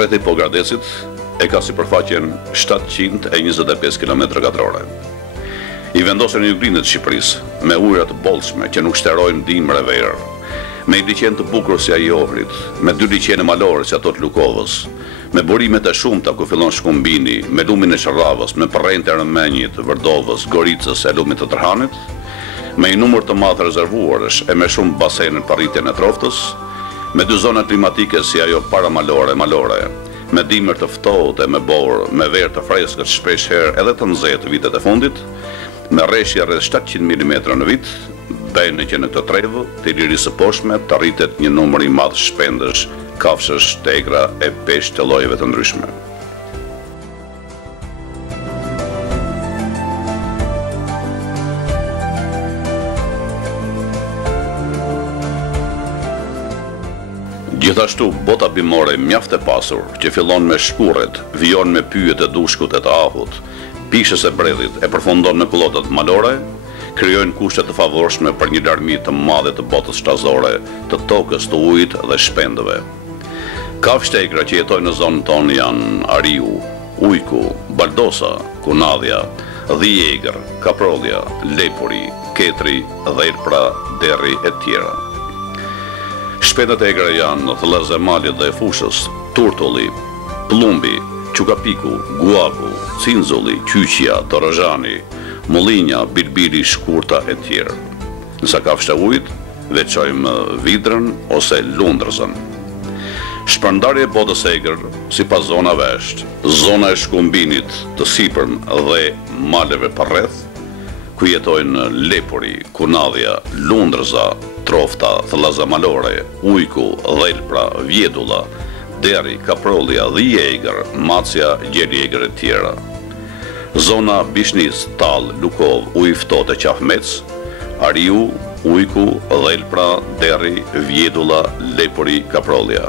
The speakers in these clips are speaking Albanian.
rreth i Pogardesit e ka sipërfaqen 725 km². I vendosën në juglinët të Shqipërisë me ujëra të bollshme që nuk shterojnë dimër e verë, me një liqen të bukur si ai i Ohrit, me 2 liqene malore si ato të Lukovës, me burimet e shumta ku fillon Shkumbini, me lumin e Shërravës, me përrejnë të Rëmenjit, Vërdovës, Goricës e lumit të Tërhanit, me një numër të madh rezervuarësh e me shumë basenën për rritjen e troftës, me 2 zona klimatike si ajo paramalore, malore, me dimër të ftohtë me borë, me verë të freskët shpesh herë edhe të nxehtë vitet e fundit, me rreshje rreth 700 mm në vit, bëjnë që në këtë trevë të lirisë së poshtme të rritet një numër i madh shpendësh, kafshësh, tegra e peshq të llojeve të ndryshme. Gjithashtu, bota bimore mjaft e pasur, që fillon me shkurret, vijon me pyjet e dushkut e të ahut, pishës e bredhit e përfundon me kullotat malore, krijojnë kushte të favorshme për një larmi të madhe të botës shtazore, të tokës, të ujit dhe shpendëve. Kafshë tegra që jetojnë në zonën tonë janë ariu, ujku, baldosa, kunadhja, dhiegër, kaprolja, lepuri, ketri, dherpra, derri e tjera. Shpendët tegra janë thellëza e malit dhe e fushës, turtulli, plumbi, qukapiku, guaku, cinzulli, qyqja, torozhani, mullinja, bilbili, shkurta e tjerë. Nësa kafshë e ujit, veçojmë vidrën ose lundrëzën. Shpërndarje e botës egër, sipas zona vesht, zona e Shkumbinit, të sipërm dhe maleve përreth, ku jetojnë lepuri, kunadhja, lundrëza, trofta, thellëza malore, ujku, dhelpra, vjedulla, deri, kaprolja, dhiegër, macja, gjelegër e tjera. Zona Bishnis, Tall, Lukov, ujë ftohtë e qafmec, ariu, ujku, dhelpra, deri, vjedulla, lepuri, kaprolja.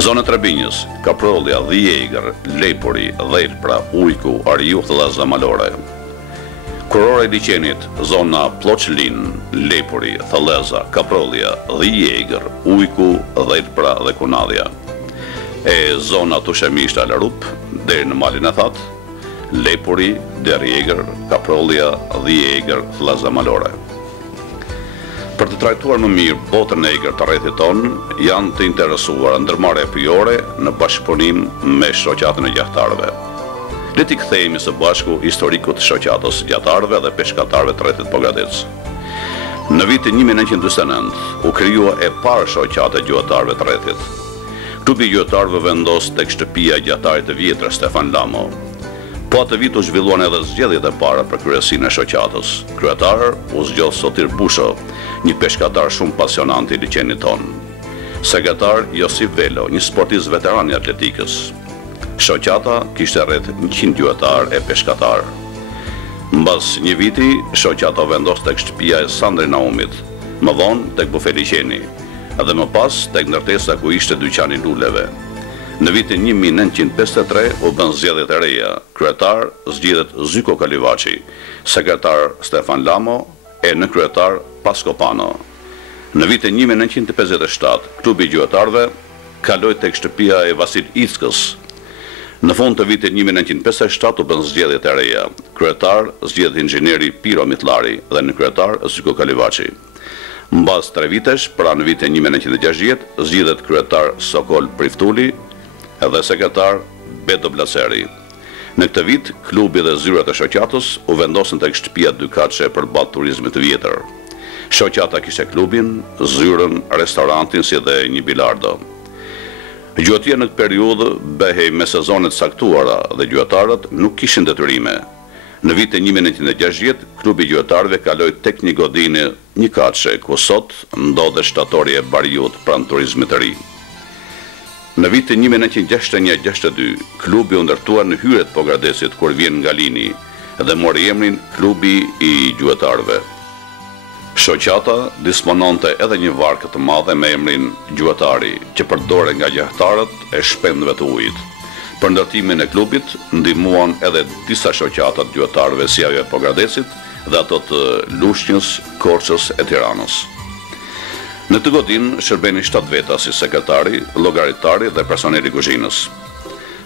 Zona Trebinjës, kaprolja, dhiegër, lepuri, dhelpra, ujku, ariu, thellëza malore. Kurora e liqenit, zona Ploçlin, lepuri, thellëza, kaprolja, dhiegër, ujku, dhelpra dhe kunadhja. E zona Tushemisht Alarup, deri në malin e That, lepuri, derriegër, kaprolja, dhiegër, thellëza malore. Për të trajtuar më mirë botën e egër të rrethit tonë, janë të interesuar ndërmarrje pyjore në bashkëpunim me shoqatën e gjahtarëve. Le t'i kthehemi së bashku historikut shoqatës gjahtarëve dhe peshkatarëve të rrethit Pogadec. Në vitin 1949 u krijua e parë shoqatë e gjuetarëve të rrethit. Klubi i gjuetarëve vendos tek shtëpia e gjahtarit të vjetër Stefan Lamo. Po atë vit u zhvilluan edhe zgjedhjet e para për kryesinë e shoqatës. Kryetar u zgjodh Sotir Busho, një peshkatar shumë pasionant i liqenit tonë. Sekretar Josip Velo, një sportist veteran i atletikës. Shoqata kishte rreth 100 gjuetar e peshkatar. Mbas një viti, shoqata vendos tek shtëpia e Sandri Naumit, më vonë tek bufe liqeni, edhe më pas tek ndërtesa ku ishte dyqani luleve. Në vitin 1953 u bën zgjedhjet e reja. Kryetar zgjidhet Zyko Kalivaçi, sekretar Stefan Lamo e në kryetar Pasko Pano. Në vitin 1957 klubi i gjuetarëve kaloi tek shtëpia e Vasil Ickës. Në fund të vitit 1957 u bën zgjedhjet e reja. Kryetar zgjedh inxhinieri Piro Mitllari dhe në kryetar Zyko Kalivaçi. Mbas 3 vitesh, pra në vitin 1960, zgjidhet kryetar Sokol Priftuli edhe sekretar Bedo Blaseri. Në këtë vit, klubi dhe zyrat e shoqatës u vendosën tek shtëpia Dykaçe për balë turizmit të vjetër. Shoqata kishte klubin, zyrën, restorantin si dhe një bilardo. Gjuetia në këtë periudhë behej me sezonet saktuara dhe gjuetarët nuk kishin detyrime. Në vitin 1960, klubi i gjuetarëve kaloi tek një godinë një kaçe, ku sot ndodhet shtatorja e Bariut pranë turizmit të ri. Në vitin 1961-62, klubi u ndërtua në hyret Pogadesit kur vjen nga Lini dhe mori emrin Klubi i Gjuetarëve. Shoqata dispononte edhe një varkë të madhe me emrin Gjuetari, që përdore nga gjahtarët e shpendëve të ujit. Për ndërtimin e klubit ndihmuan edhe disa shoqata të gjuetarëve si ajo e Pogadesit dhe ato të Lushnjës, Korçës e Tiranës. Në të godin shërbenin 7 veta si sekretari, llogaritari dhe personeli kuzhinës.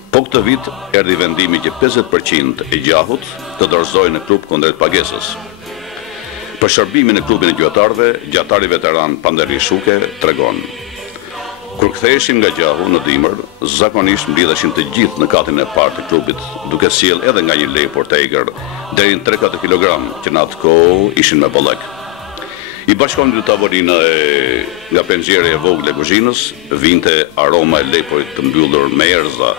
Po këtë vit erdhi vendimi që 50% e gjahut të dorëzojë në klub kundrejt pagesës. Për shërbimin e klubin e gjuetarëve, gjatari veteran Panderi Shuke tregon: kur ktheheshin nga gjahu në dimër, zakonisht mblidheshin të gjithë në katin e parë të klubit, duke sjell edhe nga 1 lek për tegër deri në 3-4 kg, që në atë kohë ishin me bollek. I bashkonin dy tavolina nga penxhere e vogël e kuzhinës, vinte aroma e lepurit të mbyllur me erza,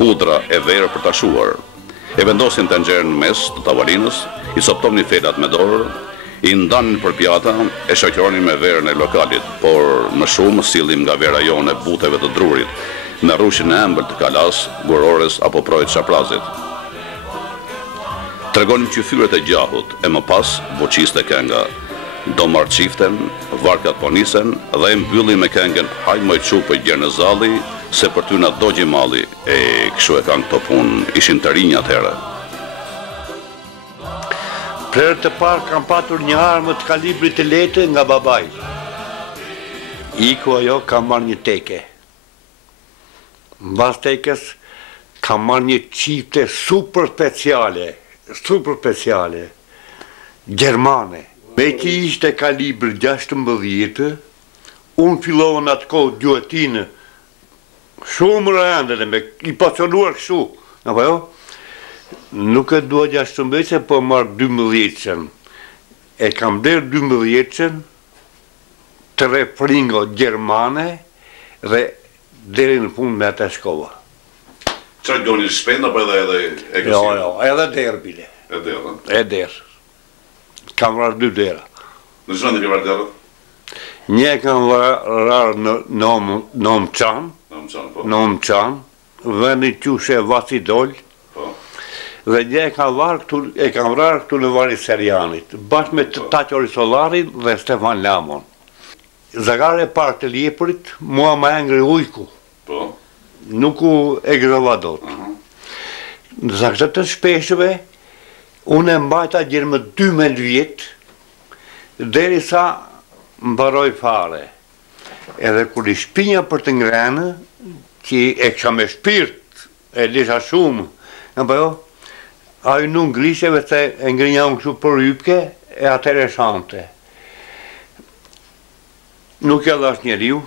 hudra e verë për ta shuar. E vendosin tenxherën në mes të tavolinës, i soptonin felat me dorë, i ndanin për pjata, e shoqëronin me verën e lokalit, por më shumë sillim nga vera jone e buteve të drurit, me rrushin e ëmbël të kalas, gurores apo projt shaprazit. Tregonin qyfyret e gjahut, e më pas buqiste kënga. Do marrë qiften, varkat po nisen, dhe e mbyllin me këngën haj moj çupë gjerë në zalli, se për ty na dogji malli, e kështu e kanë këto punë, ishin të rinj atëherë. Për herë të parë kam patur një armë të kalibrit të lehtë nga babai. Iku ajo kam marrë një teke. Mbas tekes kam marrë një çifte super speciale, gjermane. Me që ishte kalibër 16, unë fillova në atë kohë gjuetinë, shumë rëndë, i pasionuar kështu, apo jo? Nuk e dua 16, po marrë 12. E kam derë 12, 3 fringo gjermane, dhe deri në fund me atë shkova. Çfarë doni shpend apo edhe e kësaj? Jo, edhe derë bile. E derë. Kam vrarë 2 dera. Në çfarë ke vrarë derët? Një kam vrarë në Nomçan, vendi qushe Vasidol, dhe një e kam vrarë këtu në vari Serianit, bashkë me Taqori Solarin dhe Stefan Lamon. Zagare e parë të Ljepurit, mua ma engri ujku. Nuk u e grova dot. Në zakët të shpeshëve, unë e mbajta gjërë më 12 vjetë, deri sa mbaroj fare. Edhe kur i shpinja për të ngrenë, që e kësha me shpirt, e lisha shumë, apo jo, ajo nuk ngrisheve se e ngrinja unë kështu për rypke, e atëre shante. Nuk e dhash njeriu,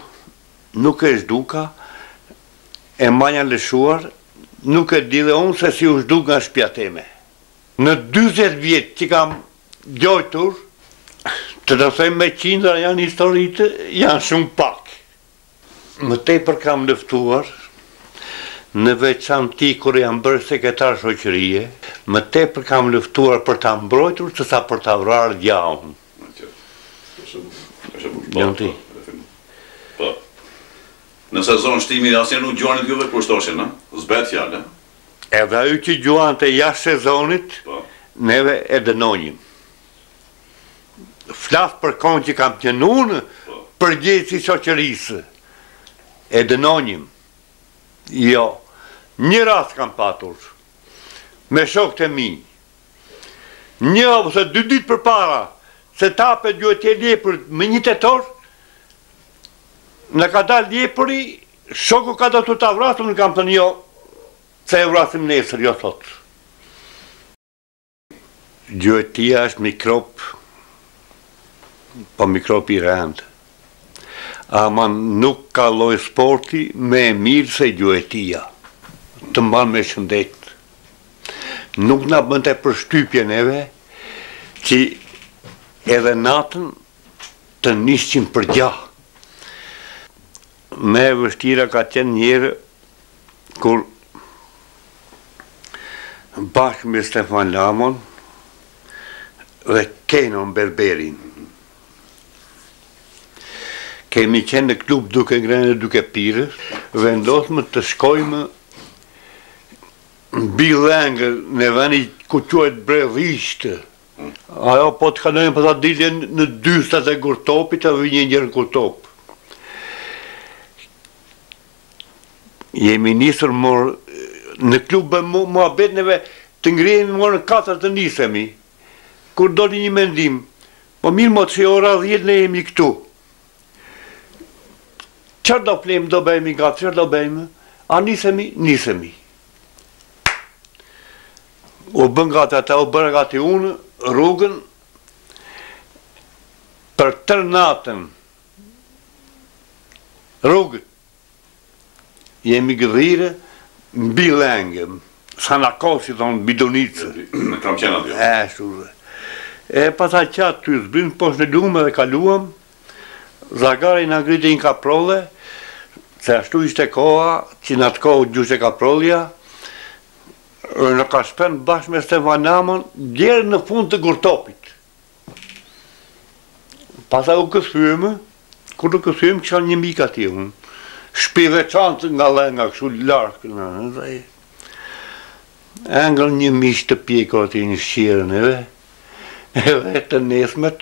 nuk e zhduka, e mbanja lëshuar, nuk e di dhe unë se si u zhduk nga shtëpia time. Në 20 vjetë që kam gjojtur, të të them me qindra janë historitë, janë shumë pak. Më tepër kam lëftuar, në veçanti kur jam bërë sekretar shoqërie, më tepër kam lëftuar për ta mbrojtur se sa për ta vrarë gjahun. Po. Në sezon shtimi asnjë nuk gjuanit juve kur shtoshin, zbet fjalë. Edhe ajo që gjuante jashtë sezonit, neve e dënojim. Flas për kohën që kam qenë unë, përgjegjësi shoqërisë. E dënojim. Jo. Një rast kam patur. Me shokët e mi. Një ose 2 ditë përpara, se tape gjuhëtje Ljepurit me 1 tetor, në ka dalë Ljepuri, shoku ka do të ta vrasëm, në kam thënë jo, se e vrasim nesër, jo thot. Gjuhëtia është mikrop, po mikrop i rëndë. Ama nuk ka lloj sporti me mirë se gjuhëtia. Të mban me shëndet. Nuk na bënte përshtypje neve, që edhe natën të nisqim për gjah. Me vështira ka qenë njerë kur bashkë me Stefan Lamon dhe Kenon Berberin. Kemi qenë në klub duke ngrënë dhe duke pirë, vendosme të shkojmë bilengë në veni ku quhet Bredhishtë. Ajo po të kalojmë për ta dilje në dystat e Gurtopit e vë një njërë Gurtop. Jemi nisër në klubë muhabet neve të ngrihemi morë në 4 të nisemi. Kur doli një mendim, po mirë mo që ora 10 ne jemi këtu. Çfarë do flim do bëjmë gat, çfarë do bëjmë? A nisemi. U bën gati ata, u bëra gati unë rrugën për tërë natën. Rrugën. Jemi gëdhire, mbi lengë, sa na kohë, si thonë, bidonicë. Me tramqena t'jo. Shuze. Pasa qatë ty zbinë, poshtë në lume dhe kaluam, Zagari në ngriti një kaprolle, se ashtu ishte koha, që në atë kohë gjushe kaprollja, në ka shpen bashkë me Stefan Namon, djerë në fund të Gurtopit. Pasa u këthymë, kur u këthymë, kësha një mika ti unë. Shpi veçantë nga lenga, këshu larkë. Engëll një mish të pjeko ati një shqirën edhe të nesmet,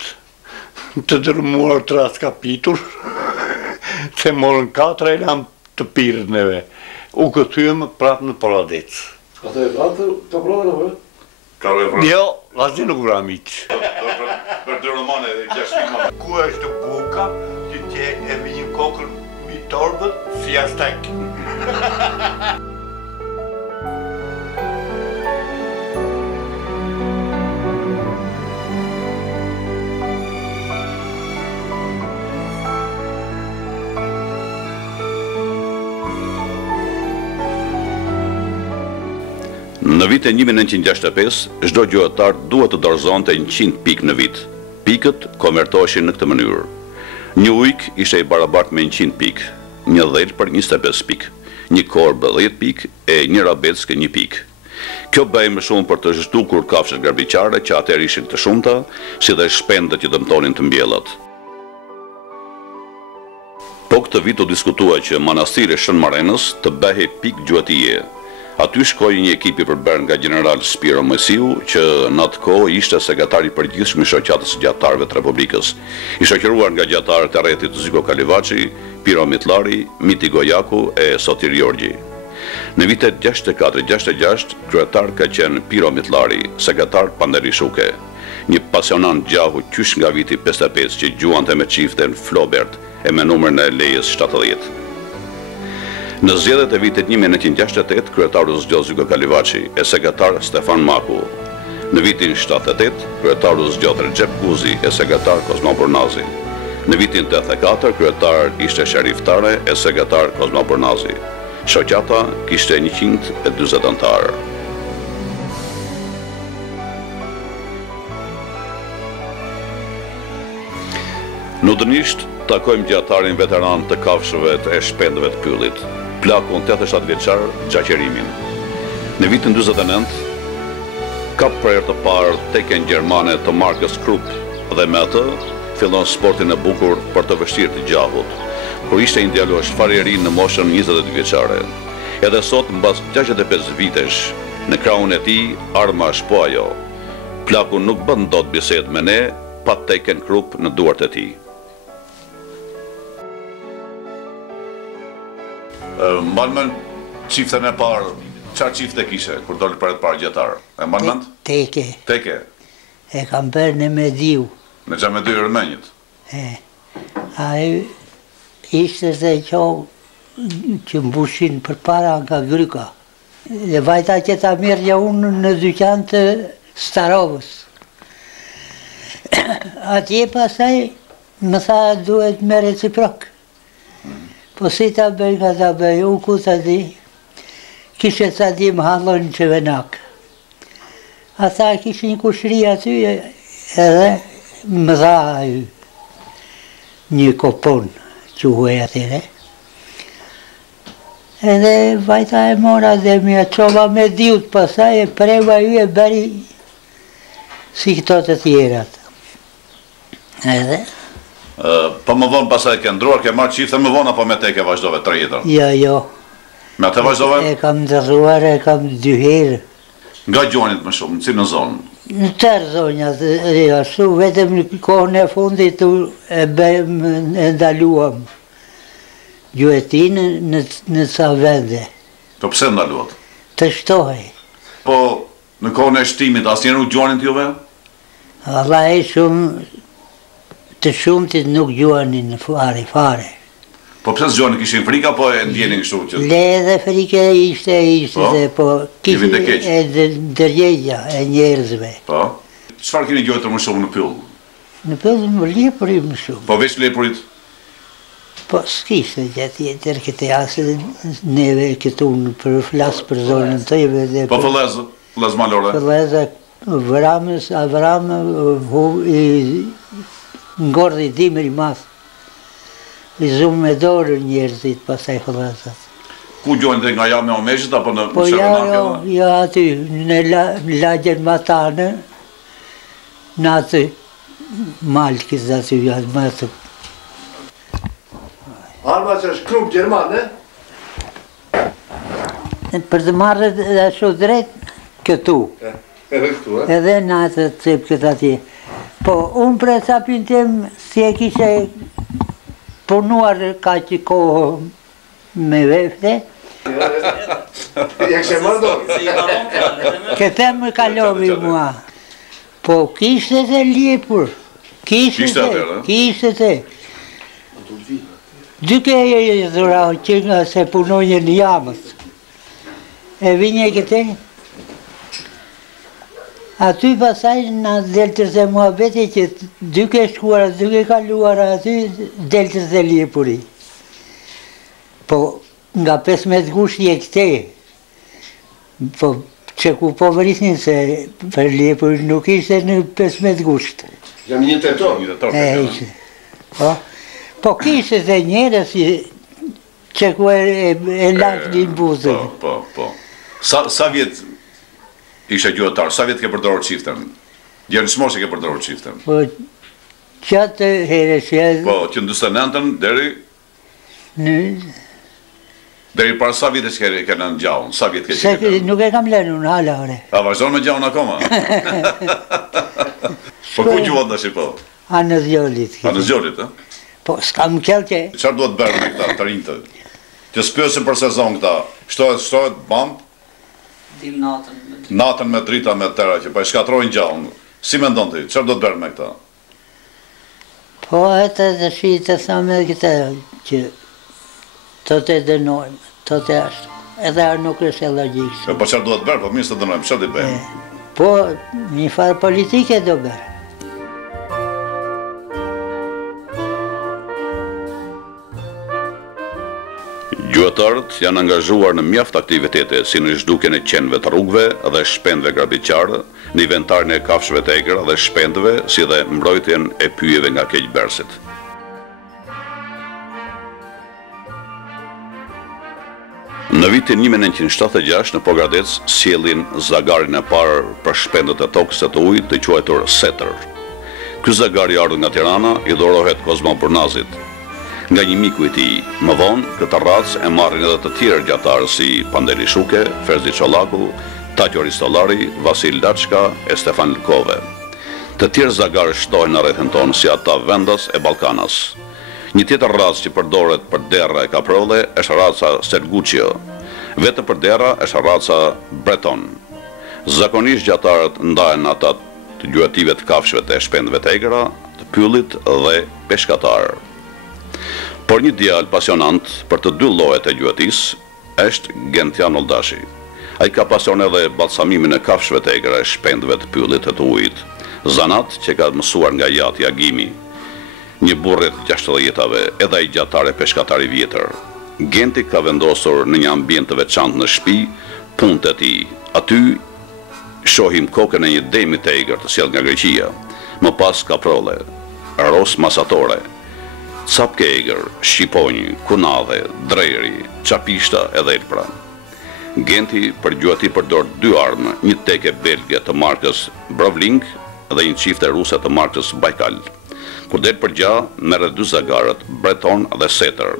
të dërmuar të ras kapitur, se morën 4 e lam të pirët neve. U këthymë prapë në Poradec. A të e vratë të provë në vërë? Jo, asgjë nuk vram iq. Për 2 romane dhe 6 filmane. Ku është buka, që tje e vijim kokën mi torbët, si Aztek. Në vitin 1965, çdo gjuetar duhet të dorëzonte 100 pikë në vit. Pikët konvertoheshin në këtë mënyrë. Një ujk ishte i barabartë me 100 pikë, një dhel për 25 pikë, një korbë 10 pikë e një rabeckë 1 pikë. Kjo bëhej më shumë për të zhdukur kafshët garbiqare që atëherë ishin të shumta, si dhe shpendët që dëmtonin të mbjellat. Po këtë vit u diskutua që manastiri Shën Marenës të bëhej pikë gjuetije. Aty shkoi një ekip i përbërë nga general Spiro Mesiu, që në atë kohë ishte sekretari i përgjithshëm i shoqatës së gjatarëve të Republikës, i shoqëruar nga gjatarët e rrethit Zyko Kalivaçi, Piro Mitlari, Miti Gojaku e Sotir Jorgji. Në vitet 64-66, kryetar ka qenë Piro Mitlari, sekretar Panderi Shuke, një pasionant gjahu qysh nga viti 55 që gjuante me çiften Flobert e me numrin e lejes 70. Në zgjedhjet e vitit 1968, kryetaru zgjoh Zyko Kalivaçi e sekretar Stefan Maku. Në vitin 78, kryetaru zgjoh Recep Kuzi e sekretar Kozma Burnazi. Në vitin 84, kryetar ishte Sharif Tare e sekretar Kozma Burnazi. Shoqata kishte 140 anëtarë. Nudënisht, takojmë gjatarin veteran të kafshëve të shpendëve të Pyllit, plakun 87 vjeçar Gjaqerimin. Në vitin 49, kap për herë të parë teken gjermane të markës Krupp dhe me atë fillon sportin e bukur për të vështirë të gjahut, kur ishte një djalosh fare i ri në moshën 22 vjeçare. Edhe sot, mbas 65 vitesh, në krahun e tij arma është po ajo. Plaku nuk bën dot bisedë me ne, pa teken Krupp në duart e tij. Mban mend çiftën e parë, çfarë çifte kishe kur doli për të parë gjatar? E mban mend? Teke. Teke. E kam bërë në Mediu. Me xhamë 2 Ermenjit. Ai ishte se që mbushin për para nga Gryka. Dhe vajta që ta mirja unë në dyqan të Starovës. Atje pasaj më tha duhet me reciprok. Po si ta bëj nga ta bëj, u ku ta di, kishe ta di më hallon që venak. Ata kishin një kushri aty edhe më dha një kopon që huaj atyre. Edhe vajta e mora dhe mi e qova me diut, pasaj e preva ju e beri si këto të tjerat. Edhe Po më vonë pasaj ke ndruar, ke marrë çifte më vonë apo me te ke vazhdove të jetën? Jo. Me atë vazhdove? E kam ndërruar, e kam 2 herë. Nga gjuanit më shumë, në cilën zonë? Në tërë zonjat, ashtu, vetëm në kohën e fundit e ndaluam gjuetinë në ca vende. Po pse ndaluat? Të shtohej. Po në kohën e shtimit, asnjëherë nuk gjuanit juve? Allah e shumë, të shumtit nuk gjuanin fare. Po pse zgjonin, kishin frikë apo e ndjenin kështu që? Le edhe frike ishte, po kishin e ndërgjegja e njerëzve. Po. Çfarë keni gjuajtur më shumë në pyll? Në pyll më lepuri më shumë. Po veç lepurit? Po s'kishte gjë tjetër këtë asë neve këtu për flas për zonën tëjve dhe po fëllezë, fëllezë malore? Fëllezë Avramës, Avram ngordhi dimri mas. I zumë me dorë njerëzit pasaj fëllezët. Ku gjojnë dhe nga jam e omeshit apo në po Shëronake? Jo aty, në lagjen Matane, në aty Malkis dhe aty janë më aty. Arma që është klub Gjerman, ne? Për të marrë dhe shu drejt këtu. Edhe këtu, edhe në atë cip këtë ati. Po, unë për e sapin tim, si e kishe punuar ka që kohë me vefte. Ja kështë e mërdo? Këte më kalovi mua. Po, kishte të lipur. Kishte të. Dyke e dhurau që nga se punojnë në jamët. E vinje këte. Aty pasaj nga deltër e muhabeti që dyke shkuar, dyke kaluar aty deltër e lipuri. Po nga 15 gushti e këte. Po që ku po vërisnin se për lipuri nuk ishte në 15 gusht. Jam një tetor. Po kishte dhe njerës që ku e lakë një buzën. Po. Sa vjetë ishe gjuhëtar, sa vjetë ke përdorur çiften? Djerë në shmoshe ke përdorur çiften? Po, qatë herës po, që në 29-ën deri? Deri para sa vjetë që ke në gjahun? Sa vjetë ke që ke në? Nuk e kam lënë unë hala ore. A vazhdon me gjahun akoma? Po ku gjuhët në Shqipo? A në Zgjolit. A në Zgjolit, e? Po, s'kam kelqe. Qarë duhet bërë me këta, të rinjtë? Që s'pjosin për sezon këta, shtohet bamb? Dim natën. Natën me drita me tëra, që pa i shkatrojnë gjahun. Si me ndonë ti, qarë duhet bërë me këta? Po, të shi të thame këta, që të të dënojmë, të të ashtu. Edhe nuk është e logjikë. Po qarë duhet bërë, po mirë se dënojmë, qarë të bëjmë? Po, një farë politike do bërë. Gjuhëtarët janë angazhuar në mjaft aktivitete si në zhdukjen e qenëve të rrugëve dhe shpendëve grabitqarë, në inventarën e kafshëve të egër dhe shpendëve, si dhe mbrojtjen e pyjeve nga keqberësit. Në vitin 1976 në Pogradec sjellin zagarin e parë për shpendët e tokës së ujit të quajtur Setër. Ky zagar i ardhur nga Tirana i dhorohet Kozmo Burnazit. Nga një miku i tij, më vonë, këtë racë e marrin edhe të tjerë gjatarë si Pandeli Shuke, Ferzi Çollaku, Taqo Ristollari, Vasil Laçka e Stefan Lkove. Të tjerë zagarë shtohen në rrethin tonë si ata Vendas e Ballkanas. Një tjetër racë që përdoret për derra e kaprolle është raca Serguccio. Vetë për derra është raca Breton. Zakonisht gjatarët ndahen ata të gjuative të kafshëve të shpendëve të egra, të pyllit dhe peshkatarë. Por një djalë pasionant për të dy llojet e gjuatisë është Gentian Oldashi. Ai ka pasion edhe balsamimin e kafshëve të egra e shpendëve të pyllit të ujit, zanat që ka mësuar nga Jati Agimi. Një burr rreth 60-tave, edhe ai gjatar e peshkatar i vjetër. Genti ka vendosur në një ambient të veçantë në shtëpi punët e tij. Aty shohim kokën e një demi të egër të sjellë nga Greqia, më pas kaprolle, ros masatore, capke egër, shqiponjë, kunadhe, drejri, çapishta edhe elpra. Genti për gjuati përdor dy armë, një teke belge të markës Bravling dhe një çifte ruse të markës Baikal. Kur del për gjah, merret dy zagarët, Breton dhe Setër.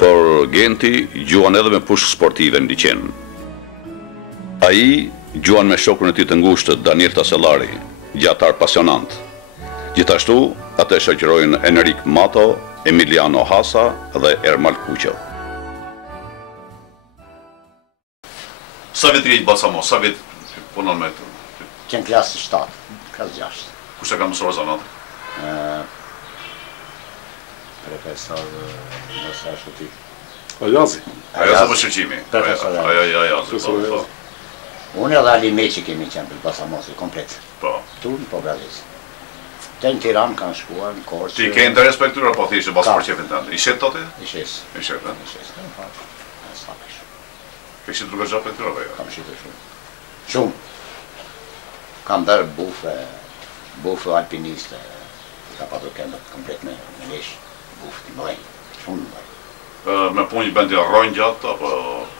Por Genti gjuan edhe me pushk sportive në liçen. Ai gjuan me shokun e tij të ngushtë, Daniel Tasellari, gjatar pasionant. Gjithashtu, atë shoqërojnë Enric Mato, Emiliano Hasa dhe Ermal Kuqo. Sa vjet rritë Balsamo, sa vjet punon me këtu? Qenë klasë 7, klasë 6. Kush e ka mësuar zanat? profesor nëse ashtu ti. Ajazi. Ajo sa për shqyqimi. Profesor Ajazi, po. Unë edhe Ali Meqi kemi qenë për Basamosi komplet. Po. Turn po Bradhezi. Te në Tiranë kanë shkuar, në Korçë. Ti ke interes për këtyra, po thishtë pas për qefin tënë. I shetë toti? I shes. I shetë, Ishes, në fakt. Ke shitë rruga gjatë për këtyra, veja? Kam shitur shumë. Shumë. Kam bërë bufe alpiniste. Ka patur këndët komplet me lesh. Bufe t'i bëj. Shumë në bëj. Me punjë bëndi rojnë gjatë, apo...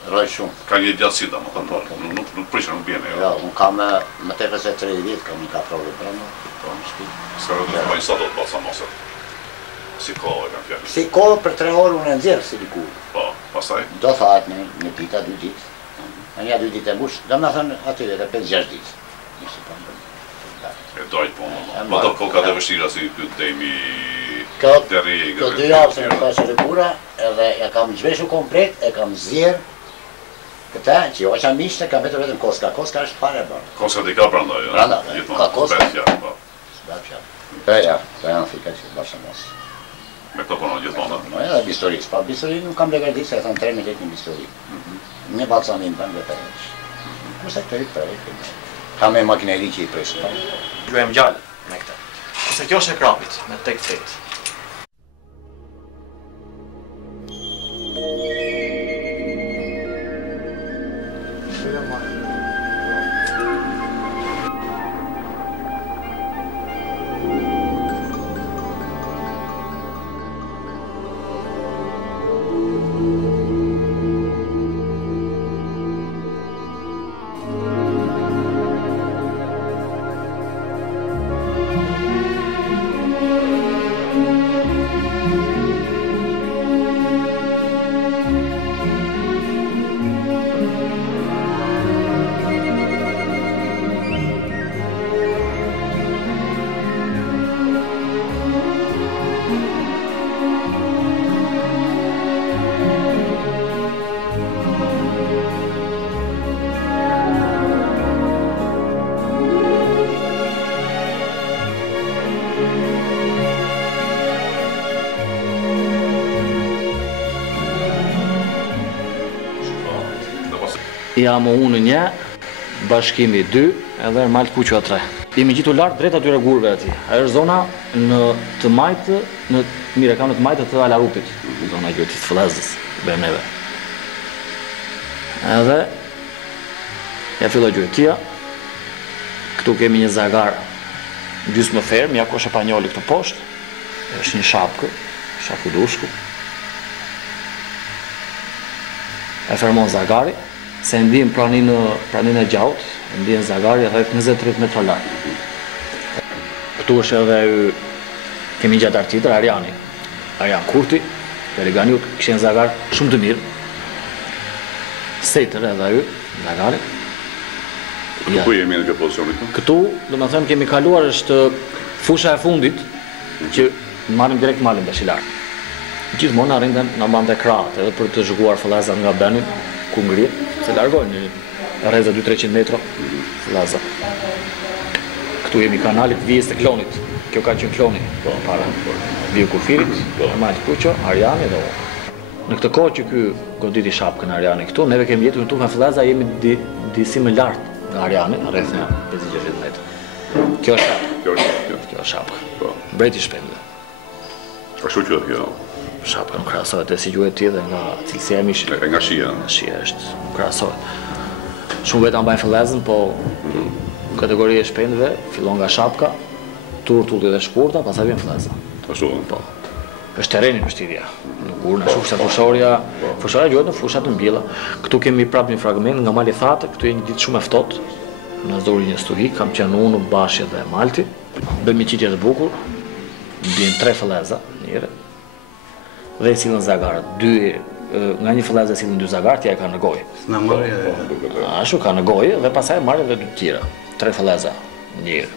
Roj shumë. Ka një gjatësi da, më thënë, nuk prishë, nuk bjene. Ja, unë kam më tepër se 30 vjetë, kam një kaprove brenda. Në shtëpi. Ska rëtë të bëjnë sa do të basa mosët? Si kohë e kanë fjallë? Si kohë për 3 orë unë e nxjerë si diku. Po, pastaj? Do thahet në pita 2 ditë. Në një 2 ditë e mbush, do me thënë aty edhe 5-6 ditë. Ishte pa më E dojtë po, më do kohë ka të vështira si këtë demi... Këtë 2 javë se në pasë rëkura, edhe e kam zhveshu komplet, e kam zjerë. Këta, që jo që mishte, kam vetë vetëm koska. Koska është fare bërë. Koska t'i ka branda, jo? Branda, ka koska. Bet fjarë, Ja, janë thika që bashkë mos. me këto punon gjithmonë. No, edhe bistoris, pa bistorin nuk kam legardit, se e thonë 3 milet një bistori. Një balsamin për në vetërësh. Kurse këtë rritë për e ka me makineri që i presë. Luajmë gjallë me këtë. Ose kjo është e krapit, me tek fejt. Jam unë 1, bashkimi 2, edhe Malt Kuqo 3. Jemi gjitur lartë drejt atyre gurve ati. Ajo është zona në të majtë, mire kam në të majtë të Alarupit, zona gjotit Fëllezës, BMV. Edhe, ja filloj gjojtia, këtu kemi një zagar gjysë më ferm, ja ko Shepanjoli këtë poshtë, është një shapkë, shaku dushku. E fermon zagari, se ndihim pranin e gjaut, ndihim zagari rreth 20-30 metra lartë. Këtu është edhe kemi gjatar tjetër, Arjani. Arjan Kurti, Periganiut, këshin zagar shumë të mirë. Setër edhe ajo, zagari. Këtu ku jemi në këtë pozicionit? Këtu, do me thëmë, kemi kaluar është fusha e fundit, që marim direkt malim Bashilar. Gjithmonë në bande kratë, edhe për të zhguar Fëlleza nga Benin, ku ngrihet, se largojnë një rreza 200-300 metra Fëlleza. Këtu jemi kanalit vijës të klonit, kjo ka qenë kloni para Viju Kufirit, Malt Kuqo, Arjani dhe o. Në këtë kohë që ky goditi shapkën Arjani këtu, neve kemi jetur këtu me Fëlleza, jemi disi më lartë nga Arjani, rreth një 50-60 metra. Kjo është shapkë. Kjo është shapkë. Mbreti shpendëve. Ashtu që kjo? Shapka nuk krahasohet e si gjuhet ti dhe nga cilësia e mishit. Nga shia? Nga shia është, nuk krahasohet. Shumë vetë ambajnë Fëllezën, po kategori e shpendëve, fillon nga shapka, tulli dhe shkurta, pastaj vjen Fëlleza. Ashtu? Po. Është terreni mbështetja. Nuk urna shufsha fushorja gjuhet në fushat të mbjella. Këtu kemi prapë një fragment nga mali Thatë, këtu e një ditë shumë e ftohtë. Në zdori një stuhi, kam qenë unë, Bashje dhe Malti. Bëjmë një qitje të bukur, bien 3 Fëlleza, njëre. Dhe silën zagarët, nga një Fëlleza silën 2 zagarët, tja e ka në gojë. Në mërë Ashtu ka në gojë dhe pasaj marrë dhe 2 tjera, 3 Fëlleza, njërë.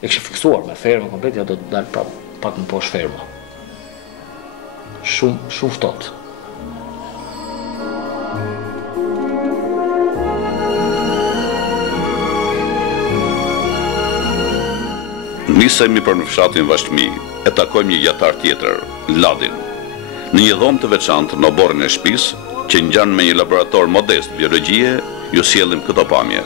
E kështë fiksuar me fermë komplet, ja do të dalë pak më poshtë ferma. Shumë ftohtë. Nisemi për në fshatin Vashmi, e takojmë një jatar tjetër, Ladin, në një dhomë të veçantë në oborrin e shtëpisë, që ngjan me një laborator modest biologjie, ju sjellim këto pamje.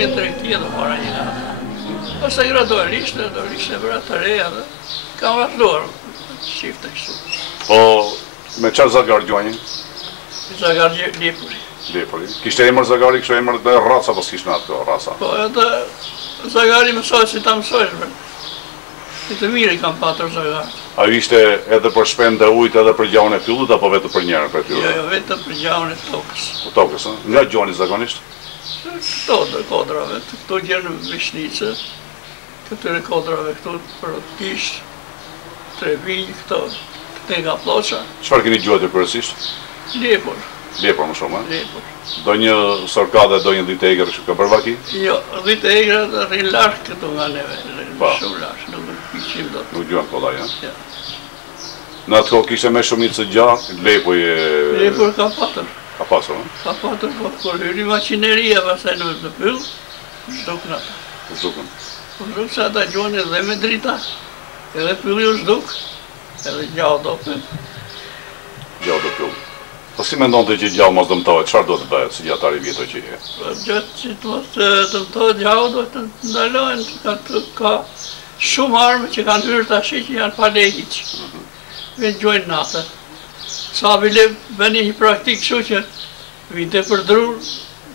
Një tregtie dhe para një natë. Pastaj gradualisht vëra të reja dhe kam vazhduar shifte kështu. Po, me çfarë zagar gjojnë? Zagar Lepuri. Lepuri. Kishte emër zagari, kishte emër dhe raca, po s'kishte atë raca? Po, edhe zagari mësoj si ta mësojsh. Si të mirë i kam patër zagar. A ishte edhe për shpend e ujtë edhe për gjaun e pyllit, apo vetë për njerën për pyllit? Jo, vetëm për gjaun e tokës. Po tokës, ë? Nga gjoni zakonisht? Këto dhe kodrave, këto gjenë vishnice, këtyre kodrave këtu për kish, Trebinj, këto, këte nga ploqa. Çfarë keni gjuajtur kryesisht? Lepur. Lepur më shumë, ë? Lepur. Do një sorkade, do një 10 egër që ka bërë vaki? Jo, 10 egër dhe rrinë larkë këtu nga neve, shumë larkë, nuk piqim do të. Nuk gjuan kollaj, ë? Ja. Në atë kohë kishte me shumicë gjatë, Lepuj... Lepur ka patër. Ka pasur, ë? Ka patër, po kur hyri maqineria pasaj në pyll, zhdukën ata. Zhdukën. Po zhdukë se ata gjoni dhe me drita, edhe pylli u zhduk, edhe gjau do pyll. Gjau do pyll. Po si mendon të që gjau mos dëmtohet, çfarë do të bëhet si gjatari vjetoj që je? Gjatë që të mos dëmtohet gjau do të ndalohen, ka shumë armë që kanë hyrë tashi që janë pa lehiq. Vjen gjojnë natë. Sa bile bëni një praktikë kështu që vinte për drur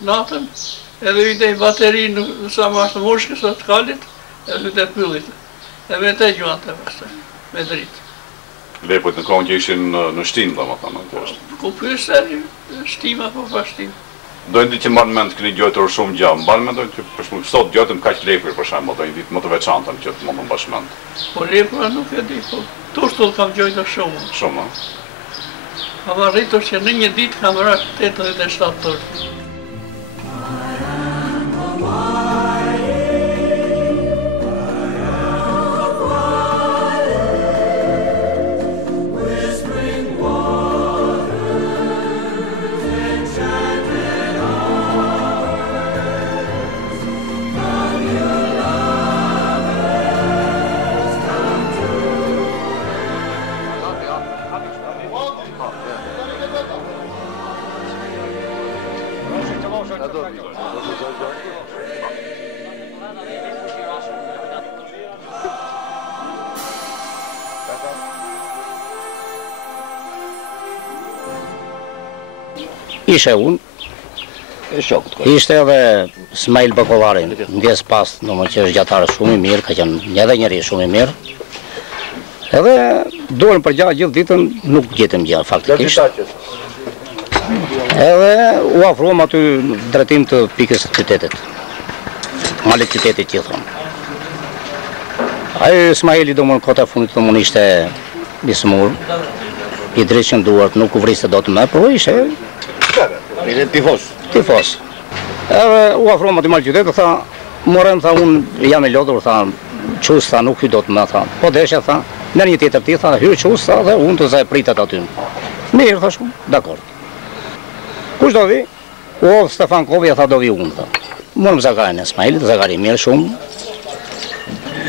natën, edhe vinte një bateri në sa ma është mushkës o të kalit, edhe vinte pyllit. E me te gjuan të pastaj, me dritë. Lepujt në kohën që ishin në shtinë, dhe më thamë, në poshtë. Ku pyste, shtima po pa shtim. Dojnë ditë që mbanë mend këni gjojtur shumë gjavë, mbanë mendojnë që për shumë sot gjojtëm kaq lepur për shembull, dojnë ditë më të veçantën që të mund të mbash mend. Po lepura nuk e di, po tushtull kam gjojtur shumë. Shumë, a? Kam arritur që në një ditë kam rrasë 87 turp. Ishe unë, ishte edhe Smail Bakollari, ndjes pas, domethënë që është gjatarë shumë i mirë, ka qenë edhe njëri shumë i mirë. Edhe duan për gjatë gjithë ditën, nuk gjetëm gjë faktikisht. Edhe u afruam aty në drejtim të pikës së qytetit. Malit qytetit që thonë. Ajo Ismaili do më në kota fundit do më ishte i smur, i drejtë duart, nuk u vriste do të më, po ishte tifos. Edhe u afrova të marr qytet, tha, morëm, tha, unë jam i lodhur, tha, qus, tha, nuk hy do të më, tha, po desha, tha, në një tjetër ti, tha, hy qus, tha, dhe unë të zaj pritat aty. Mirë, thash unë, dakord. Kush do vi? O, Stefan Kovja, tha, do vi unë, tha. Morëm Zagarin e Ismailit, Zagari mirë shumë,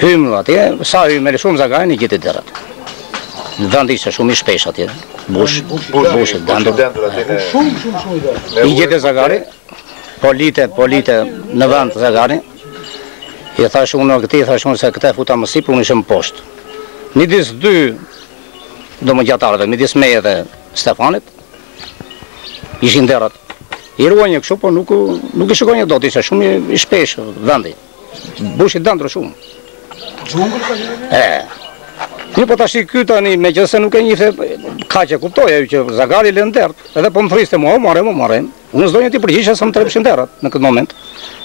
hymë atje, sa hymë e shumë Zagarin i gjithi dërat. Në vend ishte shumë i shpesh atje, bushit, dëndur. I gjithi Zagari, polite në vend Zagari, i thash unë këti, thash unë se këte futa më sipër, unë ishëm poshtë. Midis dy, do më gjatarëve, midis meje dhe Stefanit, ishin dërat. I ruajnë kështu, po nuk i shikojnë dot, ishte shumë i shpesh vendi. Bushit dëndër shumë. Gjungël ka një? Një po tash i ky tani, me që se nuk e njifte, ka që kuptoj, ajo që Zagari lënë dert, edhe po më thriste mua, marrem. Unë s'donja ti përgjigjesha se më trepshin derat në këtë moment.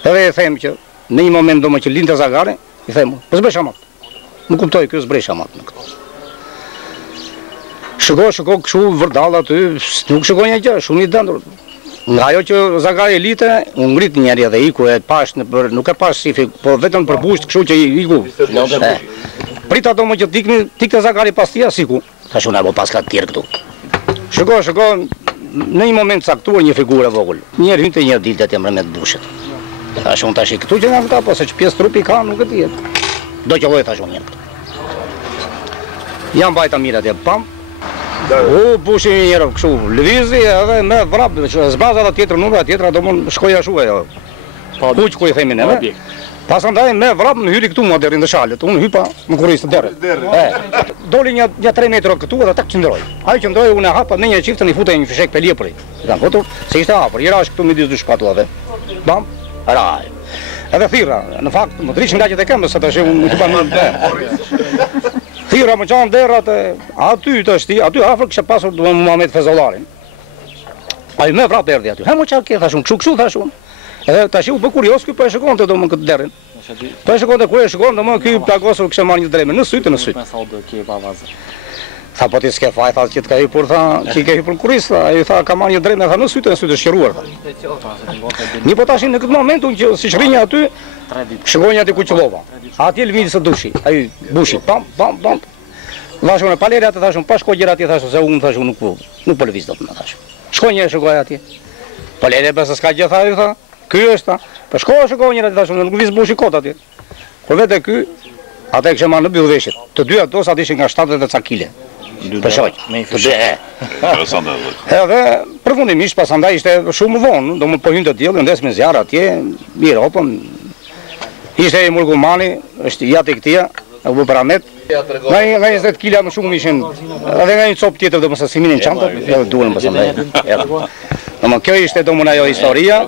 Edhe e them që në një moment do më që linte Zagari, i them, po s'bresh amat. Nuk kuptoj, ky s'bresh amat në këtë. Shiko kështu vërdall aty, nuk shikoj një gjë, shumë i dëndur. Nga ajo që Zagari lite, unë ngrit njerë dhe iku e pash, nuk e pash si po vetëm për busht, kështu që iku. Prita do më që tikte Zagari pas tia, siku. Thash unë e bo pas ka tjerë këtu. Shiko, në një moment caktuar një figurë vogël. Njerë hynte njerë dilte të mërë me të bushit. Thash unë tash i këtu që nga këta, po se që pjesë trupi ka, nuk e tjetë. Do që lojë thash unë njerë këtu. Jam bajta mirë atje, pam. U bushi njerë kështu, lëvizi edhe me vrap, zbaza dhe tjetër numra, tjetër do mund shkoja shuaj. Kuq ku i themin e me. Pasandaj me vrap më hyri këtu mua deri në shalet, unë hypa më kurris të derët. Doli një 3 metra këtu edhe tak qëndroj. Ai qëndroj, unë e hapa në një qiftën i futej një fishek për liepri. Kam fotur se ishte hapur, i rash këtu midis dy shpatullave. Bam, raj. Edhe thirra, në fakt më driq nga që të kemë, se tash unë hypa më. Thira më qanë derat, aty të shti, aty afër kështë pasur Muhamet Fezollarin. A i me vrap erdi aty. He më qa ke, thashun, kështu thashun. Edhe tash u bë kurios, kjo për e shikon të do më këtë derin. Për e shikon të kur e shikon, do më kjo plagosur kështë marrë një dreme, në sytë. Tha po ti s'ke faj, tha që të ka hypur, tha që i ke hypur kuris, tha, i tha ka marrë një dreme, tha në sytë shqiruar. Një po tashin në këtë moment, unë që si shrinja aty, shikojnë aty ku qëllova. Atje lëvizë së dushi, ai bushi, pam. Thashun e paleri atë, thashun, pa shkoj gjera atje, thashun, se unë, thashun, nuk po lëviz do të më, thashun. Shkoj një e shkoj atje. Paleri e besë s'ka gjë, tha, ky është, ta. Po shkoj njëra atje, thashun, nuk lëviz bushi kot atje. Kur vete ky, ata e kështë marrë në byllëveshit. Të dy ato sa ishin nga 70 ca kile. Për shoj, të dy Edhe përfundimisht pasandaj ishte shumë vonë, do më po hynë të tjellë, ndes me zjarë atje, mirë, opën. Ishte i Murgumani, është jati këtia, e bu për Amet. Nga 20 kila më shumë ishin, edhe nga një copë tjetër dhe më sësiminin qantat, edhe duhen pasandaj. Kjo ishte do më në ajo historia.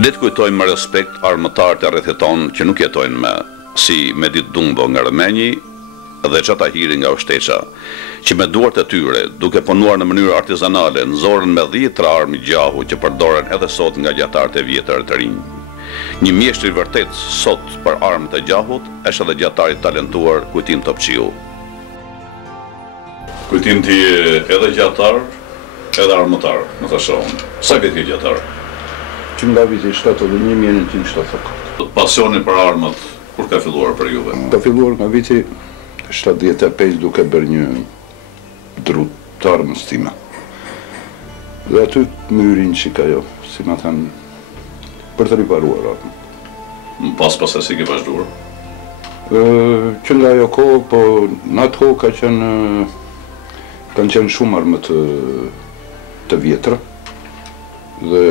Le të kujtojmë me respekt armëtarët e rrethit tonë që nuk jetojnë me, si Medit Dumbo nga Rëmenji dhe Çata Hiri nga Ushteqa, që me duart e tyre, duke punuar në mënyrë artizanale, nxorën me 10 armë gjahu që përdoren edhe sot nga gjatarët e vjetër të rinj. Një mjeshtër i vërtet sot për armët e gjahut është edhe gjatari talentuar Kujtim Topçiu. Kujtim ti edhe gjatar, edhe armëtar, më thashon. Sa vjet ke gjatar? Që nga viti 1974. Pasioni për armët, kur ka filluar për juve? Ka filluar nga viti 75 duke bërë një drut të armës time. Dhe aty më hyrin që ka jo, si ma thënë, për të riparuar armën. Më pas se ke vazhduar? Që nga ajo kohë, po në atë kohë kanë qenë shumë armë të vjetra dhe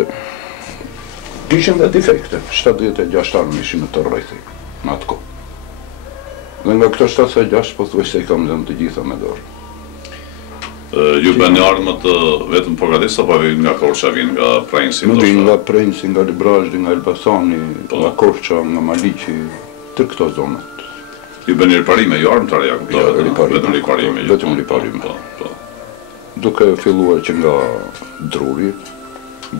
kishin dhe defekte, 76 armë ishin në të rrejthi në atë kohë. Dhe nga këto 76, po thuaj se i kam dhënë të gjitha me dorë. Ju bëni armët vetëm përgatis, apo nga Korça, vinë nga Prensi? Në vinë nga Prensi, nga Librazhdi, nga Elbasani, nga Korça, nga Maliqi, të këto zonët. Ju bëni riparime, ju armë të reja, vetëm riparime. Vetëm riparime. Duke filluar që nga druri,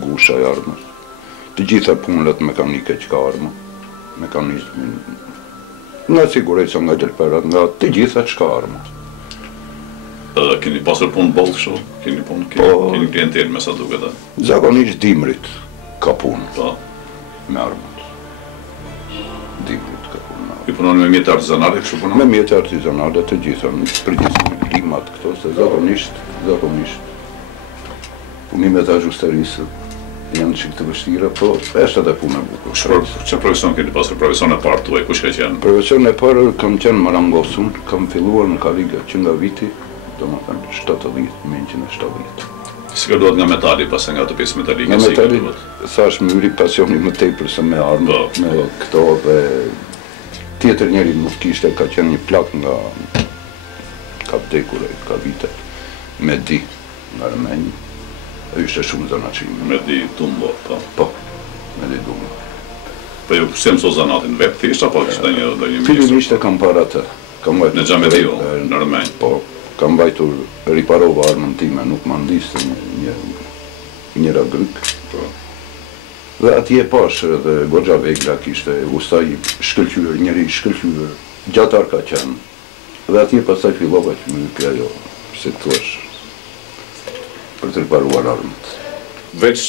gusha e armës, të gjitha punët mekanike që ka armë, mekanizmin, nga sigureca, nga gjelperat, nga të gjitha që ka armë. Keni pasur punë bollë kështu? Keni klientel me sa duke ta? Zakonisht Dimrit ka punë me armët. Dimrit ka punë me armët. Ju punoni me mjetë artizanale kështu punoni? Me mjetë artizanale të gjitha, përgjithësisht limat këto, se zakonisht punimet e ajusterisë janë çik të vështira, po është edhe punë e bukur. Çfarë profesion keni pasur? Profesion e parë tuaj, kush ka qenë? Profesion e parë kam qenë marangosun, kam filluar në Kaliga që nga viti, domethënë 1970. Si ka duhet nga metali, pas nga të pjesë metalike? Nga metali, thash më yri pasioni më tepër se me armë, me këto dhe tjetër njeri nuk kishte, ka qenë një plak nga ka vdekur e ka vite, me di nga Armeni, e ishte shumë zanaqime. Me di Tumbo, po, me di Tumbo. Po ju se mëso zanatin vetë, thjesht apo kishte një ministru? Fillimisht e kam para të. Në Xhametiu, në Armeni? Po, kam bajtur, riparova armën time, nuk më ndisë njëra gryk. Dhe atje pash edhe Goxha Vegla kishte ustaj shkëlqyër, njëri shkëlqyër, gjatar ka qenë. Dhe atje pastaj fillova që më hypja ajo, si të thuash, për të riparuar armët. Veç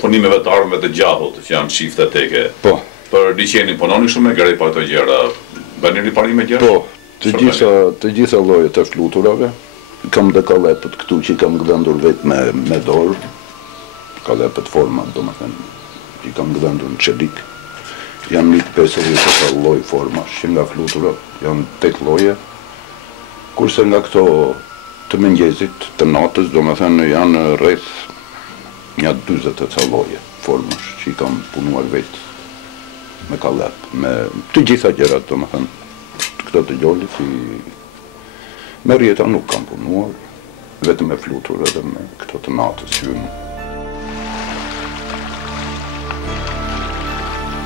punimeve të armëve të gjahut, që janë shifte teke. Po. Për liqenin punoni shumë me gërej pa të gjera, bëni riparime gjera? Po. Të gjitha llojet e fluturave, kam dhe kalepët këtu që i kam gdhendur vetë me dorë, kalepët forma, domethënë, që i kam gdhendur në qelik. Janë 50 lloj formash, që nga fluturat janë 8 lloje, kurse nga këto të mëngjesit, të natës, domethënë janë rreth një 40 lloje formash, që i kam punuar vetë me kalep, me të gjitha gjërat, domethënë. Këto të gjollit, me rjeta nuk kam punuar, vetëm me flutur edhe me këto të natës që në.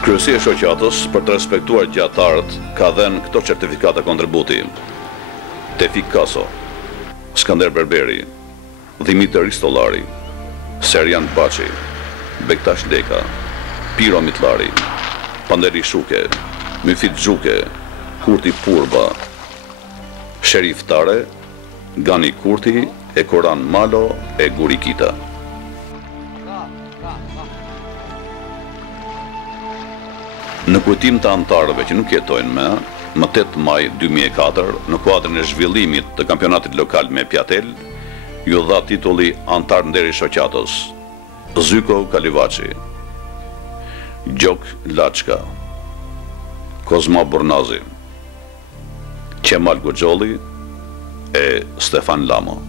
Kryesia e shoqatës për të respektuar gjatarët ka dhenë këto certifikata kontributi. Tefik Kaso, Skander Berberi, Dimitër Ristollari, Serjan Baçi, Bektash Leka, Piro Mitlari, Panderi Shuke, Myfit Zhuke, Kurti Purba, Sherif Tare, Gani Kurti, e Koran Malo e Gurikita. Në kujtim të antarëve që nuk jetojnë më 8 maj 2004, në kuadrin e zhvillimit të kampionatit lokal me Pjatel, ju dha titulli antar nderi shoqatës, Zyko Kalivaçi, Gjok Laçka, Kozma Burnazi, Qemal Goxholli e Stefan Lamo.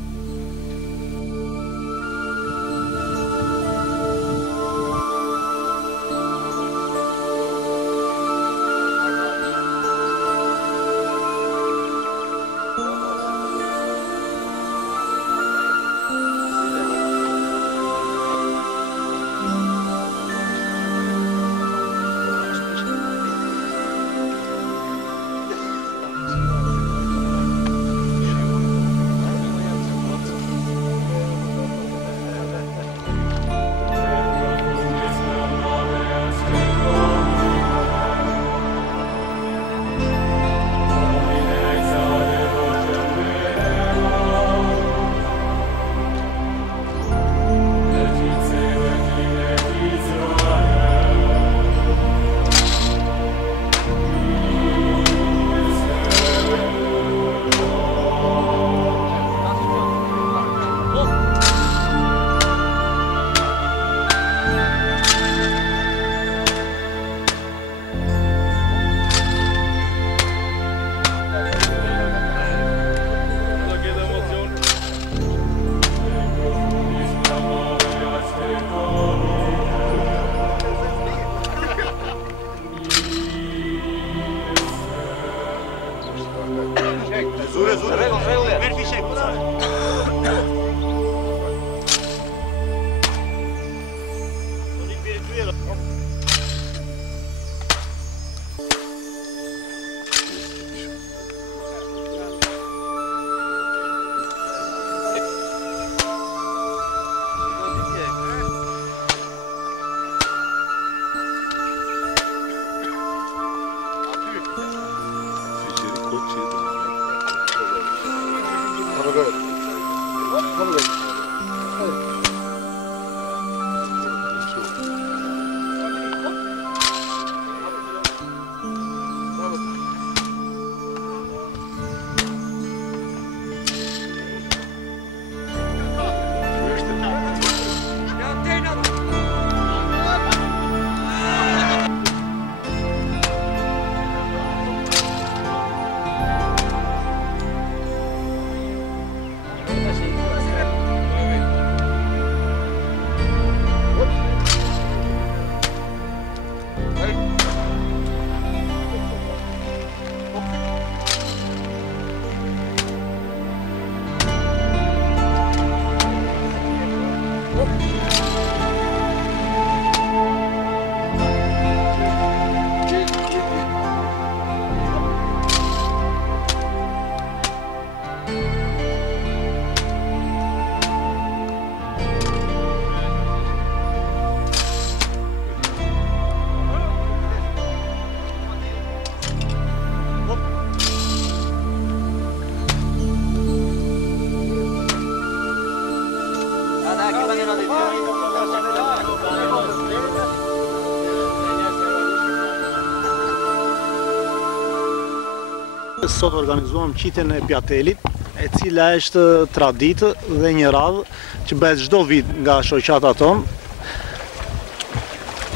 Sot organizuam qitjen e Pjatelit, e cila është traditë dhe një radhë që bëhet çdo vit nga shoqata tonë.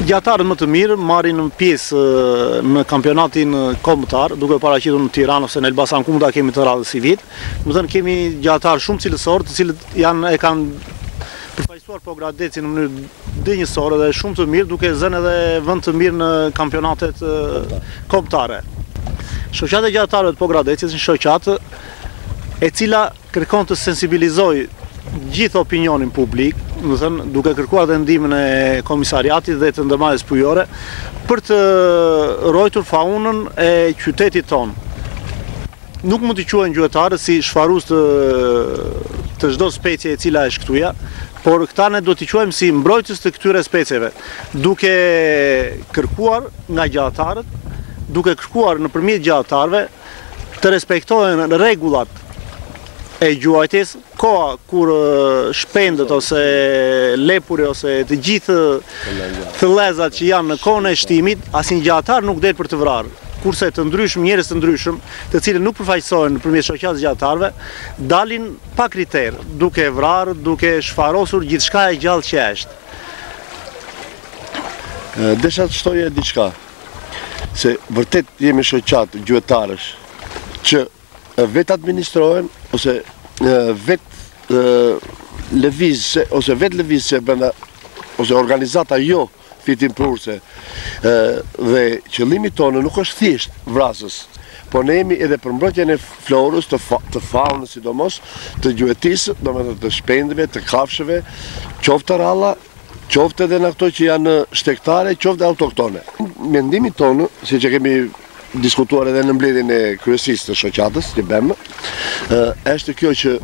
Gjatarët më të mirë marrin pjesë në kampionatin kombëtar, duke paraqitur në Tiranë ose në Elbasan, ku mund ta kemi të radhës si vit. Do të thënë kemi gjatarë shumë cilësor, të cilët kanë përfaqësuar Pogradecin në mënyrë dinjësore dhe shumë të mirë, duke zënë edhe vend të mirë në kampionatet kombëtare. Shoqata e gjatarëve të Pogradecit është një shoqatë e cila kërkon të sensibilizojë gjithë opinionin publik, do të thënë duke kërkuar dhe ndihmën e komisariatit dhe të ndërmarrjes bujore për të ruajtur faunën e qytetit tonë. Nuk mund të quhen gjuetarë si shfarus të çdo specie e cila është këtuja, por këta ne do t'i quajmë si mbrojtës të këtyre specieve, duke kërkuar nga gjatarët, duke kërkuar nëpërmjet gjatarëve të respektohen rregullat e gjuajtjes, koha kur shpendët ose lepuri ose të gjithë thellezat që janë në kohën e shtimit, asnjë gjatar nuk del për të vrarë. Kurse të ndryshëm, njerëz të ndryshëm, të cilët nuk përfaqësohen nëpërmjet shoqatës gjatarëve, dalin pa kriter, duke vrarë, duke shfarosur gjithçka e gjallë që është. Desha të shtoje diçka, se vërtet jemi shoqatë gjuetarësh që vetë administrohen ose vetë lëvizse brenda ose organizata jo fitimprurse, dhe qëllimi tonë nuk është thjesht vrasës, por ne jemi edhe për mbrojtjen e florës, të faunës sidomos, të gjuetisë, domethënë të shpendëve, të kafshëve, qoftë ralla, qoftë edhe në ato që janë shtegtare, qoftë autoktone. Mendimi tonë, siç e kemi diskutuar edhe në mbledhjen e kryesisë të shoqatës, që bëmë, është kjo që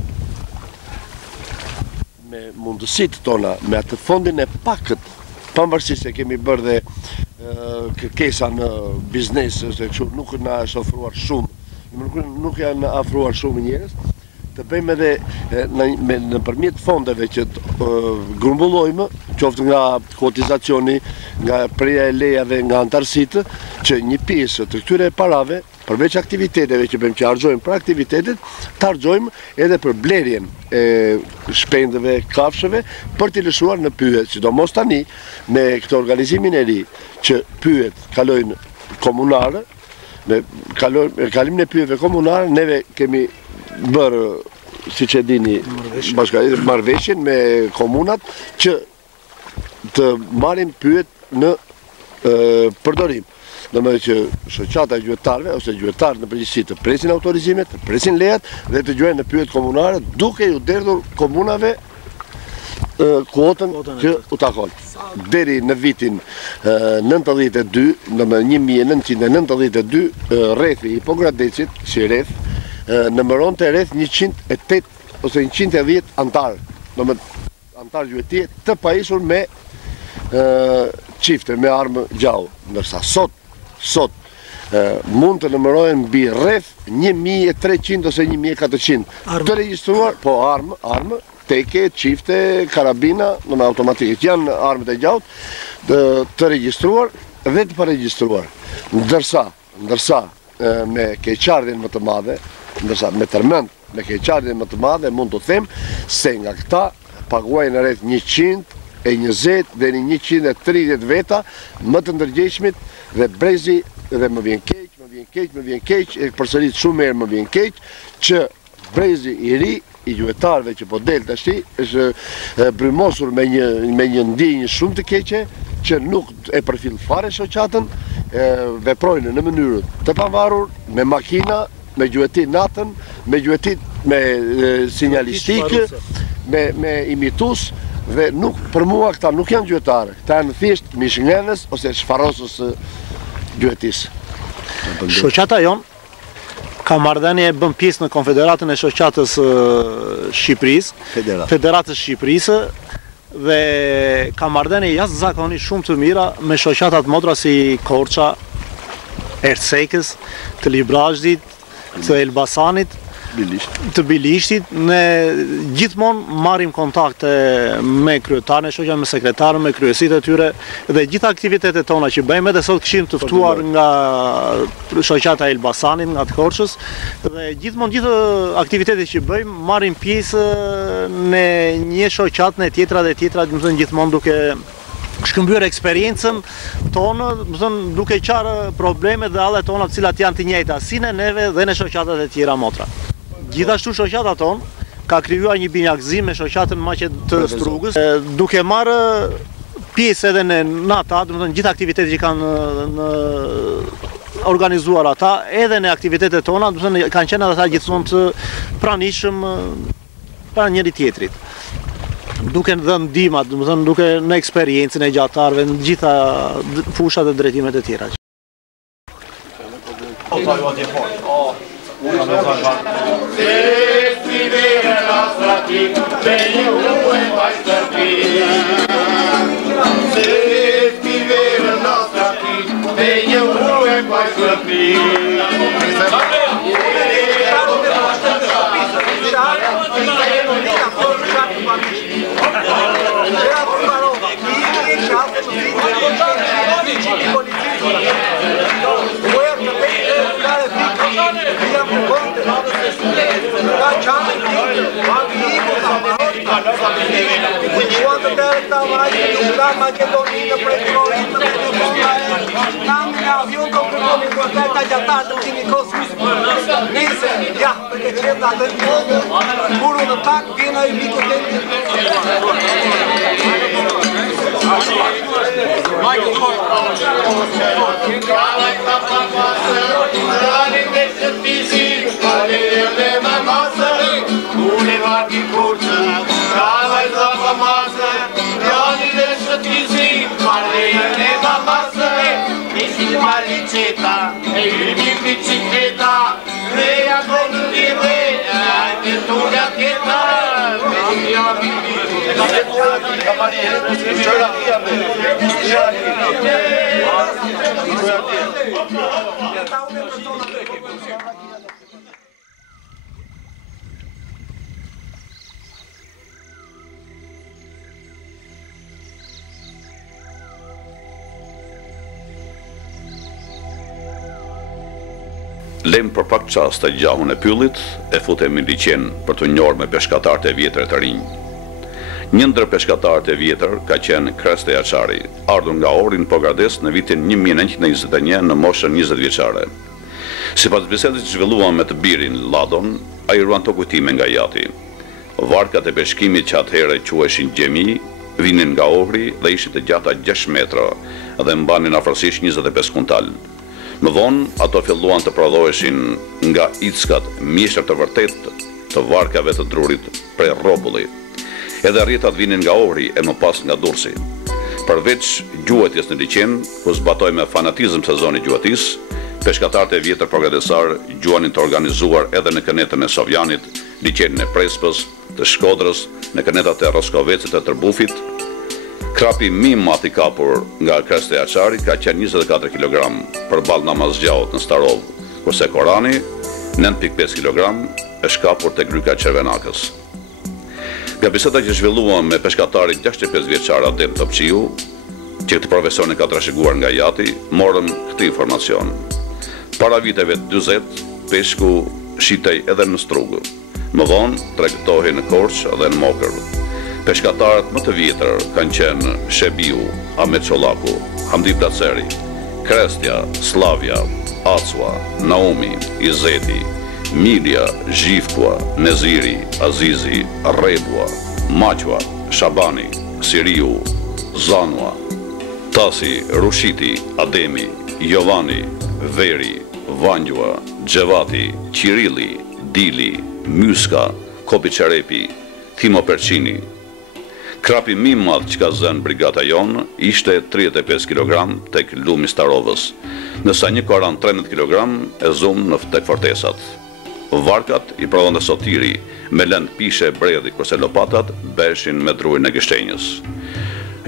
me mundësitë tona, me atë fondin e pakët, pavarësisht se kemi bërë dhe kërkesa në biznes, se kështu nuk na është ofruar shumë, nuk janë afruar shumë njerëz, të bëjmë edhe nëpërmjet fondeve që të grumbullojmë, qoftë nga kotizacioni, nga preja e lejave, nga antarësitë, që një pjesë të këtyre parave, përveç aktiviteteve që bëjmë që harxojmë për aktivitetet, të harxojmë edhe për blerjen e shpendëve, kafshëve, për t'i lëshuar në pyet, sidomos tani me këtë organizimin e ri që pyet kalojnë komunare, me kalimin e pyetve komunare, neve kemi bërë, si që dini, marrëveshjen me komunat që të marrim pyet në përdorim. Domethënë që shoqata e gjuetarëve ose gjuetarët në përgjithësi të presin autorizimet, të presin lejat dhe të gjojnë në pyet komunare, duke ju derdhur komunave kuotën që u takon. Deri në vitin 92, domethënë 1992, rrethi i Pogradecit, si rreth, nëmëronte rreth 108 ose 110 antarë, domethënë antarë gjuetie të pajisur me çifte, me armë gjau, ndërsa sot mund të numërohen mbi rreth 1300 ose 1400 të regjistruar, po armë, teke, çifte, karabina, në automatike. Janë armët e gjaut të regjistruar dhe të paregjistruar. Ndërsa me keqardhjen më të madhe, ndërsa me tërmend, me keqardhjen më të madhe mund të them se nga këta paguajnë rreth 120 deri 130 veta më të ndërgjegjshmit dhe brezi dhe më vjen keq, e përsërit shumë herë më vjen keq që brezi i ri i gjuetarëve që po del tash është brymosur me një ndjenjë shumë të keqe që nuk e përfill fare shoqatën, veprojnë në mënyrë të pavarur, me makina, me gjueti natën, me gjueti me sinjalistikë, me imitus, dhe nuk, për mua këta nuk janë gjuetarë, këta janë thjesht mishngënës ose shfarosës gjuetisë. Shoqata jonë ka marrëdhënie bën pjesë në Konfederatën e Shoqatës Shqipërisë, Federatës Shqipërisë, dhe ka marrëdhënie jashtëzakonisht shumë të mira me shoqata të motra si Korça, Ercekës, të Librazhdit, të Elbasanit, të Bilishtit. Ne gjithmonë marrim kontakte me kryetarën e shoqave, me sekretarën, me kryesitë e tyre dhe gjitha aktivitetet tona që bëjmë, edhe sot kishim të ftuar nga shoqata e Elbasanit, nga të Korçës, dhe gjithë aktivitetet që bëjmë marrim pjesë në një shoqat në tjetra dhe tjetra, do të thënë gjithmonë duke shkëmbyer eksperiencën tonë, duke qarë problemet dhe hallet tona të cilat janë të njëjta si në neve dhe në shoqatat e tjera motra. Gjithashtu shoqata tonë ka krijuar një binjakëzim me shoqatën të Strugës, duke marrë pjesë edhe në ata, do të thënë gjithë aktivitetet që kanë organizuar ata, edhe në aktivitetet tona, do të thënë kanë qenë ata gjithmonë të pranishëm pra njëri tjetrit. Duke dhënë ndihma, do të thënë duke në eksperiencën e gjatarëve në gjitha fushat dhe drejtimet e tjera. Lem për pak çast të gjahun e pyllit, e futemi liqen për të njohur me peshkatarët e vjetër të rinj. Një ndër peshkatarët e vjetër ka qenë Kreste Jaçari, ardhur nga Ohri në Pogradec në vitin 1921 në moshën 20 vjeçare. Sipas bisedës që zhvilluan me të birin Ladon, ai ruan të kujtime nga jati. Varkat e peshkimit që atëherë quheshin gjemi, vinin nga Ohri dhe ishin të gjata 6 metra dhe mbanin afërsisht 25 kuntal. Më vonë, ato filluan të prodhoheshin nga ickat mjeshtër të vërtet të varkave të drurit prej rropulli. Edhe rrjetat vinin nga Ohri e më pas nga Durrësi. Përveç gjuetjes në liqen, ku zbatoi me fanatizëm sezoni gjuetis, peshkatarët e vjetër progredesar gjuanin të organizuar edhe në kënetën e Sovjanit, liqenin e Prespës, të Shkodrës, në kënetat e Roskovecit të Tërbufit, Krapi Mimat i kapur nga Kreste Aqari ka qenë 24 kg për balë namazgjaut në Starov, kurse Korani 9.5 kg është kapur të Gryka Qervenakës. Nga biseda që zhvilluam me peshkatarit 65 vjeçar Adem Topqiu, që këtë profesionin ka trashëguar nga jati, morëm këtë informacion. Para viteve 40, peshku shitej edhe në strugë. Më vonë, tregtohej në Korç dhe në Mokër. Peshkatarët më të vjetër kanë qenë Shebiu, Ahmet Çollaku, Hamdi Placeri, Krestja, Slavja, Acua, Naomi, Izeti, Milja, Zhifkua, Neziri, Azizi, Rebua, Maqua, Shabani, Siriu, Zanua, Tasi, Rushiti, Ademi, Jovani, Veri, Vangjua, Gjevati, Qirili, Dili, Myska, Kopi Qerepi, Timo Perqini. Krapi më i madh që ka zënë brigata jonë ishte 35 kg tek lumi Starovës, nësa një koran 13 kg e zumë tek fortesat. Varkat i prodhon dhe sotiri me lëndë pishe bredhi, kurse lopatat beshin me drurin e gështenjës.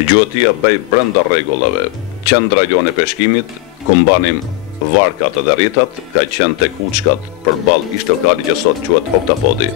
Gjuhëtia bëj brenda rregullave. Qendra jonë e peshkimit, ku mbanim varkat dhe rritat, ka qenë tek Kuçkat përballë ishtokalit që sot quhet Oktapodi.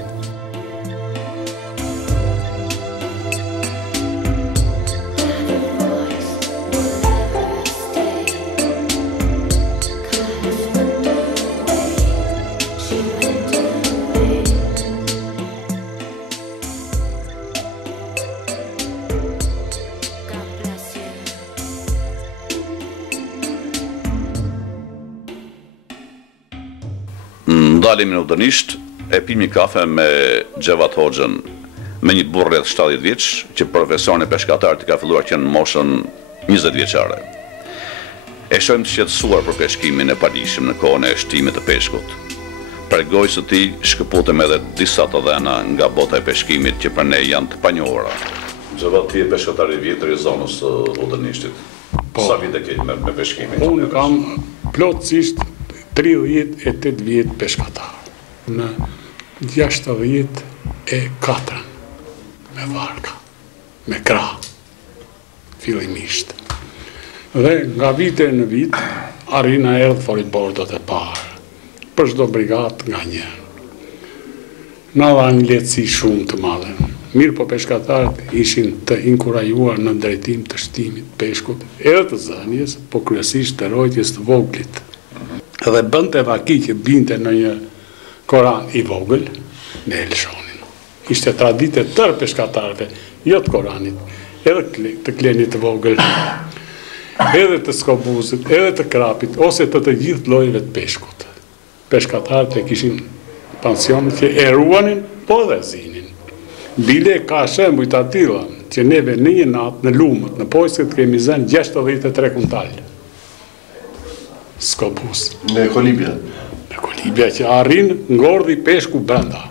Dalemi në udhënisht, e pimi kafe me Xhevat Hoxhën, me një burr rreth 70 vjeç, që profesion e peshkatarit ka filluar që në moshën 20 vjeçare. E shohim të shqetësuar për peshkimin e palishëm në kohën e shtimit të peshkut. Për gojës së tij shkëputëm edhe disa të dhëna nga bota e peshkimit që për ne janë të panjohura. Xhevat, ti je peshkatar i vjetër i zonës së udhënishtit. Sa vite ke me peshkimin? Unë kam plotësisht 38 vjetë peshkatar, në 64 me varka, me krah, fillimisht. Dhe nga vite në vit, arina erdhë foribordot e parë, për çdo brigat nga një. Na dha një lehtësi shumë të madhe. Mirë po peshkatarët ishin të inkurajuar në drejtim të shtimit peshkut, edhe të zënies, po kryesisht të rojtjes të voglit. Dhe bënte vaki që binte në një koran i vogël, në Elshonin. Ishte tradite tërë peshkatarëve, jo të koranit, edhe të klenit të vogël, edhe të skobuzit, edhe të krapit, ose të gjithë llojeve të peshkut. Peshkatarët e kishin pensionit që e ruanin, po dhe zinin. Bile ka shembuj të atilla, që neve në një natë, në lumët, në pojsket kemi zënë 63 kuntalë. Skobus. Në kolibja? Në kolibja që arrin ngordhi peshku brenda.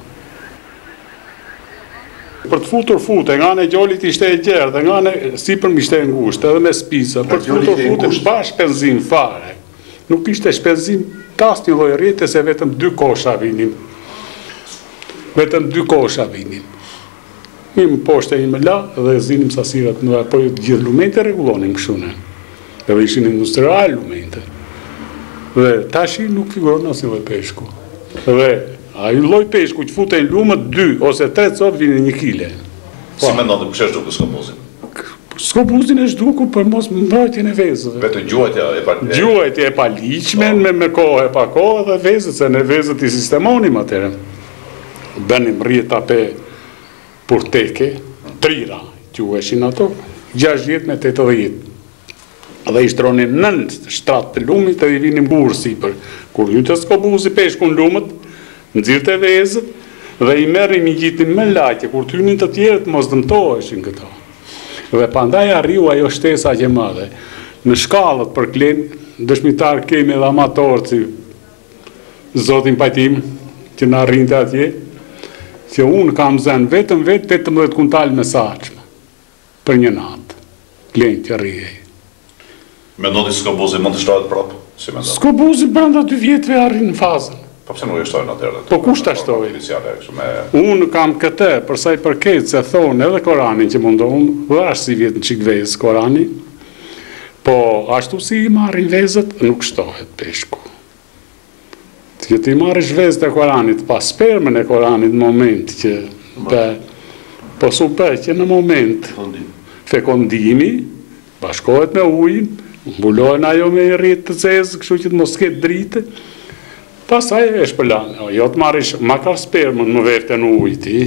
Për të futur fute, nga në gjolit ishte e gjerë, dhe nga në sipërm ishte e ngushtë, edhe me spica. Për të futur fute, pa shpenzim fare. Nuk ishte shpenzim tas një lloj rrjete, se vetëm 2 kosha vinin. Vetëm 2 kosha vinin. Një më poshte, një më la, dhe zinim sasirat në po gjithë lumente rregullonin këshune. Dhe ishin industrial lumente. Dhe tashi nuk figuron asnjë lloj peshku. Dhe ai lloj peshku që futen lumët 2 ose 3 copë vinin 1 kile. Si mendon kush është duke skobuzin? Skobuzin është duku për mos mbrojtjen e vezëve. Vetëm gjuajtja e pa Gjuajtja e paligjshme me kohë e pa kohë dhe vezët, se në vezët i sistemonim atëherë. Bënim rrjeta pe purteke, trira, quheshin ato, 60 me 80. Dhe i shtronin 9 shtratë të lumit dhe i vinin burë sipër. Kur ju të skobuzi peshku në lumët, nxirrte vezët dhe i merrim i gjitin me laqe, kur të hynin të tjerët mos dëmtoheshin këto. Dhe pandaj arriu ajo shtesa që madhe. Në shkallët për klen, dëshmitar kemi edhe amatorë si zotin Pajtim, që në arrinte atje, që unë kam zënë vetëm 18 kuntal me saqme për një natë, klen që rrijej. Mendoni se skobuzi mund të shtrohet prapë? Si mendon? Skobuzi brenda 2 vjetëve arrin në fazën. Po pse nuk e shtojnë atëherë? Po kush ta shtoi? Unë kam këtë, për sa i përket se thonë edhe Koranin që mundohun, dhe ashtë si vjetë në qikë vezë Korani, po ashtu si i marrin vezët, nuk shtohet peshku. Që ti marrish vezët e Koranit, pas spermën e Koranit në moment që po supe që në moment fekondimi, bashkohet me ujin, mbulojnë ajo me rritë të cezë, kështu që të mos ketë dritë, pasaj e shpëlan, jo të marish makar spermën më verte në ujti,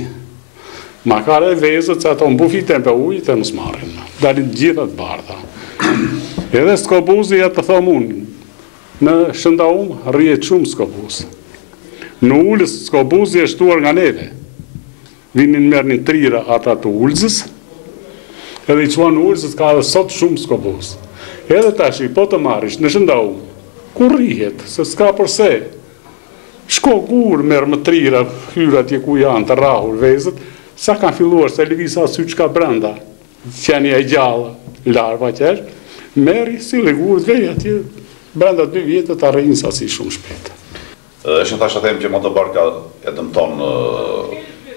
makar e vezët që ato mbufiten për ujt e mos marrin, dalin gjithat bardha. Edhe skobuzi ja të thom unë, në shëndaum rrijet shumë skobuzi. Në ullës skobuzi e shtuar nga neve, vinin mernin trira ata të ullëzës, edhe i quan ullëzës ka dhe sot shumë skobuzi. Edhe tash i po të marish në shëndaum, ku rrijet, se s'ka përse, shko gur merë më trira, hyra tje ku janë të rahur vezët, sa kanë filluar se lëvisa sy që ka brenda, qenja e gjalla, larva që është, meri si legur të veja tje, brenda 2 vjetë të arrejnë sasi shumë shpete. Eshin tash atem që motobarka e dëmton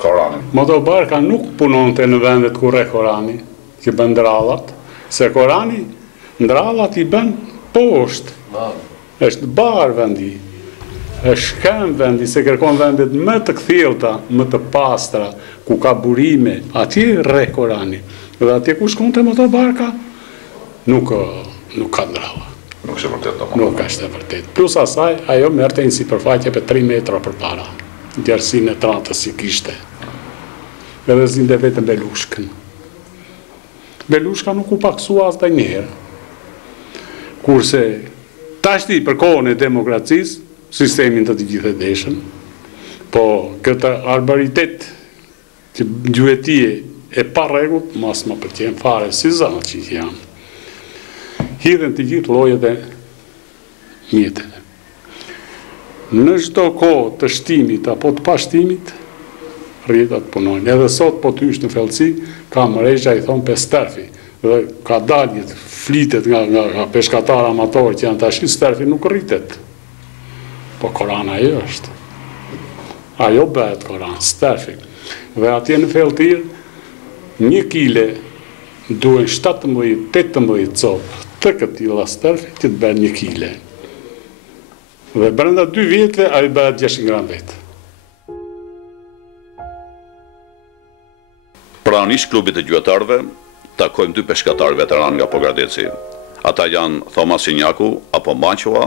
Koranin. Motobarka nuk punon të në vendet ku re Korani, që bën ndrallat, se Korani ndrallat i bën poshtë, është barë vendi, është shkem vendi, se kërkon vendet më të kthjellta, më të pastra, ku ka burime, atje re Korani. Dhe atje ku shkon të motobarka, nuk ka ndrallat. Nuk është e vërtet. Nuk është e vërtet. Plus asaj, ajo merte një sipërfaqe për 3 metra për para. Djersin e tratës si kishte. Edhe zinde vetëm Belushkën. Belushka nuk u paksua as dhe njerë. Kurse, tashti për kohën e demokracisë, sistemin të të gjithë e deshën, po këtë arbaritet që gjuetie e pa rregut, mas më përqenë fare si zanë që janë. Hidhen të gjithë llojet e mjeteve. Në çdo kohë të shtimit apo të pashtimit, rrjetat punojnë. Edhe sot po ty është në Fellëci, ka mrezha i thonë pesterfi, dhe ka daljet, flitet nga peshkatar amatorë që janë tash, sterfi nuk rritet. Po Korana ajo është. Ajo bëhet Koran, sterfi. Dhe atje në Fellëtir, 1 kile duhen 17-18 copë të këtilla sterfi që të bërë 1 kile. Dhe brenda 2 vjetëve a i bëhet 600 gram vetë. Pranë ish klubit të gjuetarëve, takojmë 2 peshkatarë veteran nga Pogradeci. Ata janë Thomas Sinjaku, apo Maqua,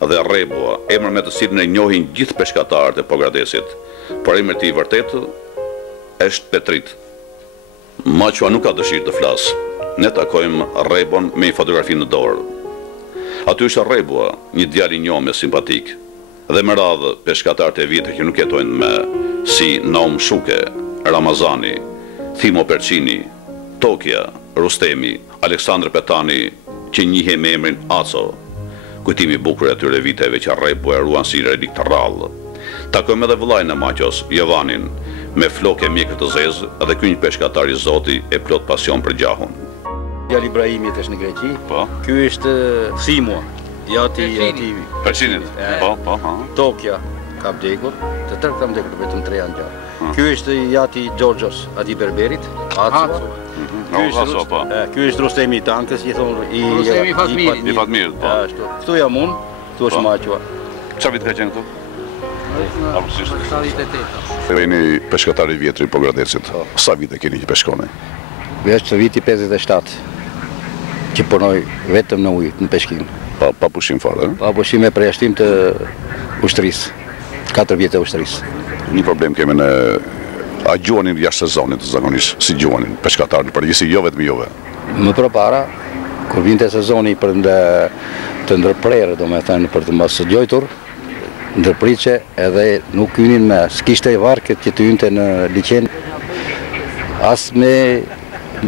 dhe Rebua, emër me të cilin e njohin gjithë peshkatarët e Pogradecit. Por emri i vërtet është Petrit. Maqua nuk ka dëshirë të flasë. Ne takojmë Rebon me një fotografi në dorë. Aty është Rebua, një djalë i njohur me simpatik, dhe me radhë peshkatarët e vitit që nuk jetojnë me, si Naum Shuke, Ramazani, Thimo Percini, Tokja, Rustemi, Aleksandr Petani, që njihe me emrin Aco, kujtimi bukur e atyre viteve që Rebua e ruan si relikt të rrallë. Takojmë edhe vëllain e Maqos, Jovanin, me flokë e mjekët të zezë, dhe ky një peshkatar i Zoti e plot pasion për gjahun. Djali Ibrahimit është në Greqi. Po. Ky është Thimo, jati Percinit. Po. Tokja ka vdekur, të tërë ka vdekur, vetëm 3 janë gjallë. Ky është jati Gjorgjos, ati Berberit, Aco. Ky është Rustemi i Tankës, i thonë Rustemi i Fatmirit. Po. Këtu jam unë, këtu është Maqua. Çfarë vit ka qenë këtu? Jeni peshkatar i vjetri i Pogradecit. Sa vite keni që peshkoni? Veç viti 57, që punoj vetëm në ujë, në peshkim. Pa pushim fare? Pa pushim e përjashtim të ushtrisë, 4 vjetë e ushtrisë. Një problem kemi në... A gjuanin jashtë sezonit, zakonisht, si gjuanin peshkatarën, përgjithësi jo vetëm juve? Më përpara, kur vinte sezoni për të ndërprerë, do me thënë, për të mos gjojtur, ndërpriqe edhe nuk hynin me, s'kishte varkët që të hynte në liqen, as me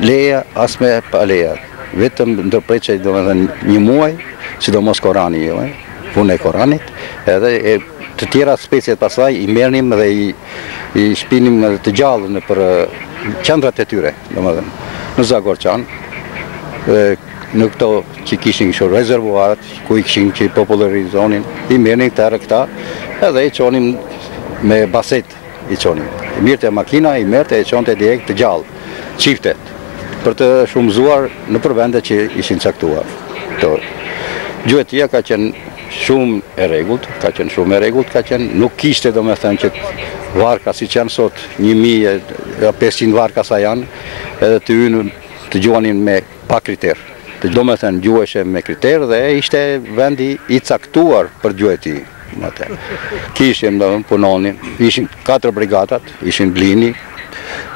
leja, as me pa leja. Vetëm ndërpriqe, do me thënë, 1 muaj, sidomos Korani, punë e Koranit, edhe të tjera speciet pasaj i mernim dhe i shpinim të gjallën për qendrat e tyre, do me thënë, në Zagorçan. në këto që kishin kështu rezervuarat, ku i kishin që i popularizonin, i merrnin këta, edhe i çonin me baset, i çonin. I mirte makina, i merrte e çonte direkt të gjallë, çiftet, për të shumëzuar në përvende që ishin caktuar. Gjuetia ka qenë shumë e rregullt, nuk kishte domethënë që varka si që janë sot 1500 varka sa janë, edhe të hynë të gjuanin me pa kriter. Domethënë gjuheshe me kriter dhe ishte vendi i caktuar për gjueti. Kishim punonin, ishin 4 brigadat, ishin Blini,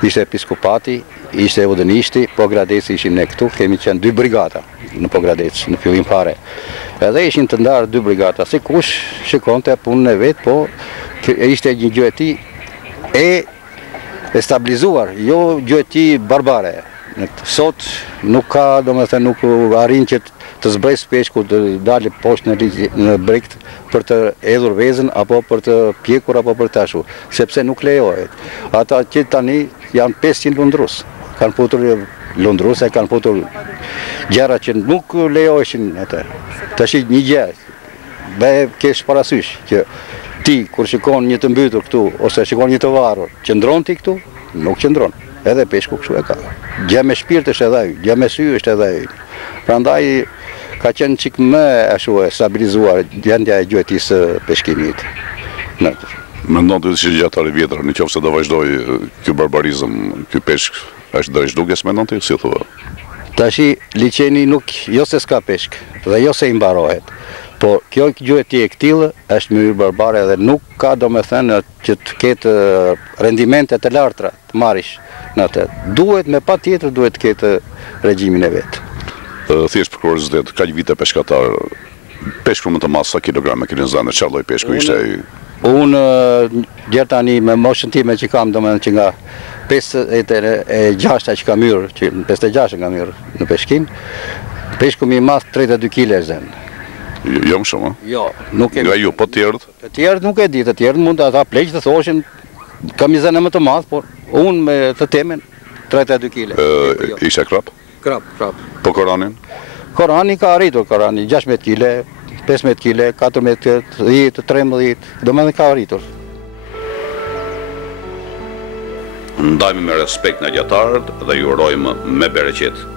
ishte episkopati, ishte udhëniqti, Pogradeci ishin ne këtu, kemi qenë 2 brigada në Pogradec, në fillim fare. Edhe ishin të ndarë 2 brigada, si kush shikonte punën e vet, po ishte një gjueti e stabilizuar, jo gjueti barbare. Sot nuk ka, domethënë nuk arrin që të zbres peshku të dalë poshtë në bregt për të edhur vezën apo për të pjekur apo për të ashu, sepse nuk lejohet. Ata që tani janë 500 lundrus, kanë futur lundruse, kanë futur gjëra që nuk lejoheshin atë. Tash një gjë, kesh parasysh që ti kur shikon një të mbytur këtu ose shikon një të varur, qëndron ti këtu? Nuk qëndron. Edhe peshku kështu e ka. Gjë me shpirt është edhe ai, gjë me sy është edhe ai. Prandaj ka qenë çik më ashtu e stabilizuar gjendja e gjuetisë peshkimit. Mendon ti se gjatë vjetër, nëse do vazhdoj ky barbarizëm, ky peshk, është do zhdukes mendon ti si thua? Tashi liçeni nuk jo se s'ka peshk, dhe jo se i mbarohet. Po kjo gjueti e këtillë është mënyrë barbare dhe nuk ka domethënë që të ketë rendimente të larta të marrish në atë. Duhet me patjetër duhet të ketë regjimin e vet. Thjesht për kuriozitet, kaq vite peshkatar, peshku më të madh sa kilograme keni zënë, çfarë lloj peshku ishte ai? Unë deri tani me moshën time që kam domethënë që nga 56 që kam hyrë, që 56 kam hyrë në peshkim, peshku më i madh 32 kg zën. Jo më shumë? Jo, nuk e di. Nga ju, po të tjerët? Të tjerët nuk e di, të tjerët mund ata pleq të thoshin kam i zënë më të madh, por unë me të temen 32 kg. Ishe krap? Krap. Po Koranin? Korani ka arritur, 16 kg, 15 kg, 14, 10, 13, domethënë ka arritur. Ndajmë me respekt në gjatarët dhe ju urojmë me bereqet.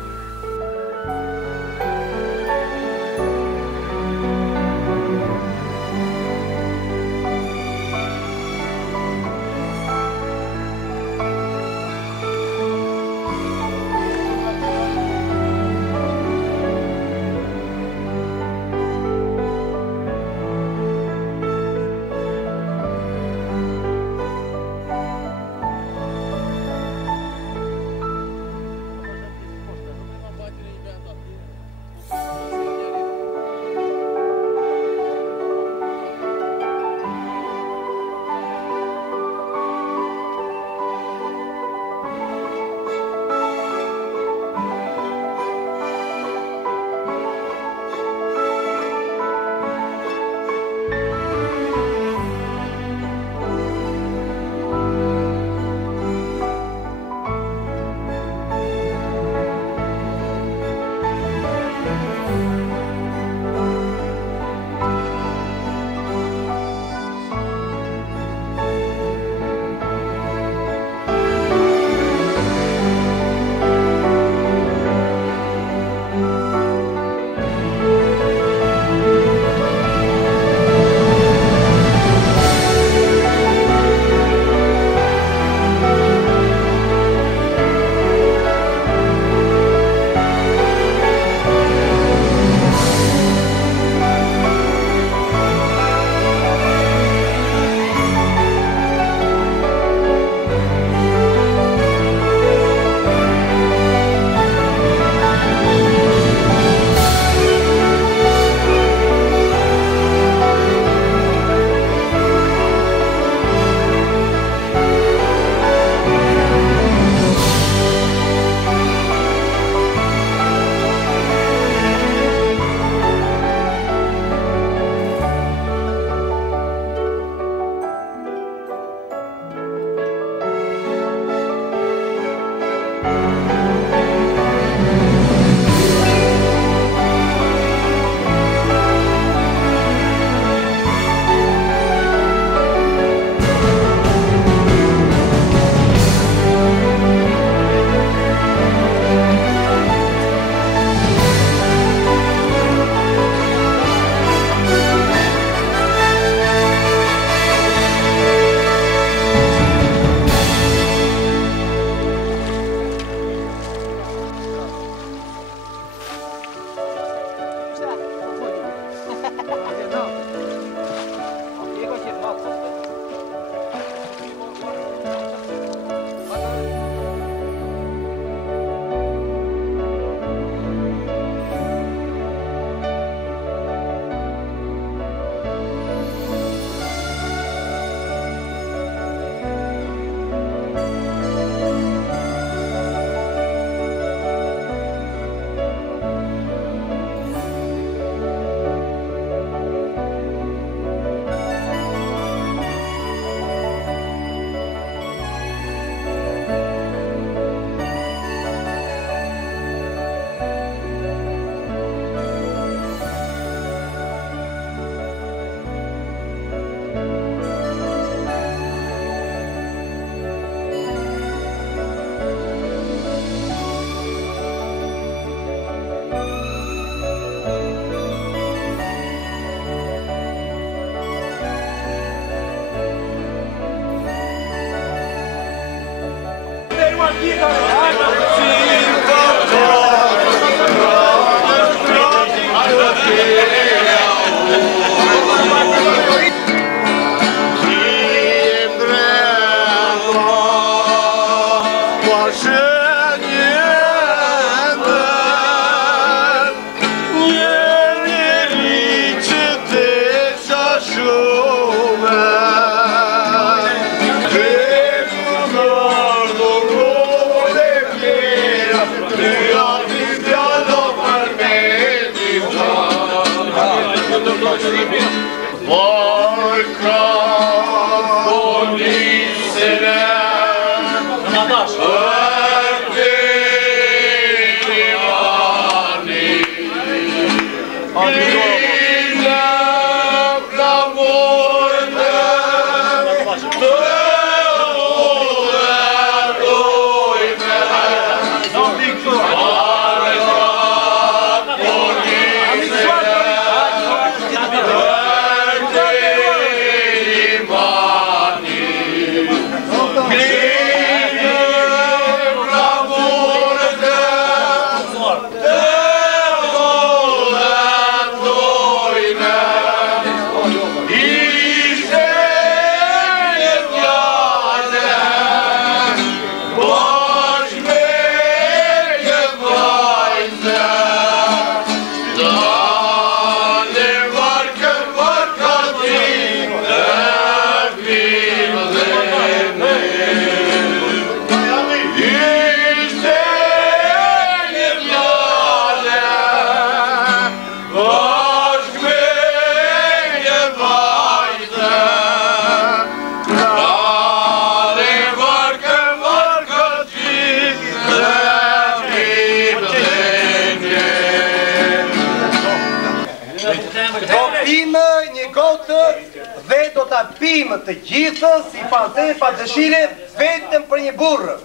Pimë të gjithë si pante pa dëshire vetëm për një burrë.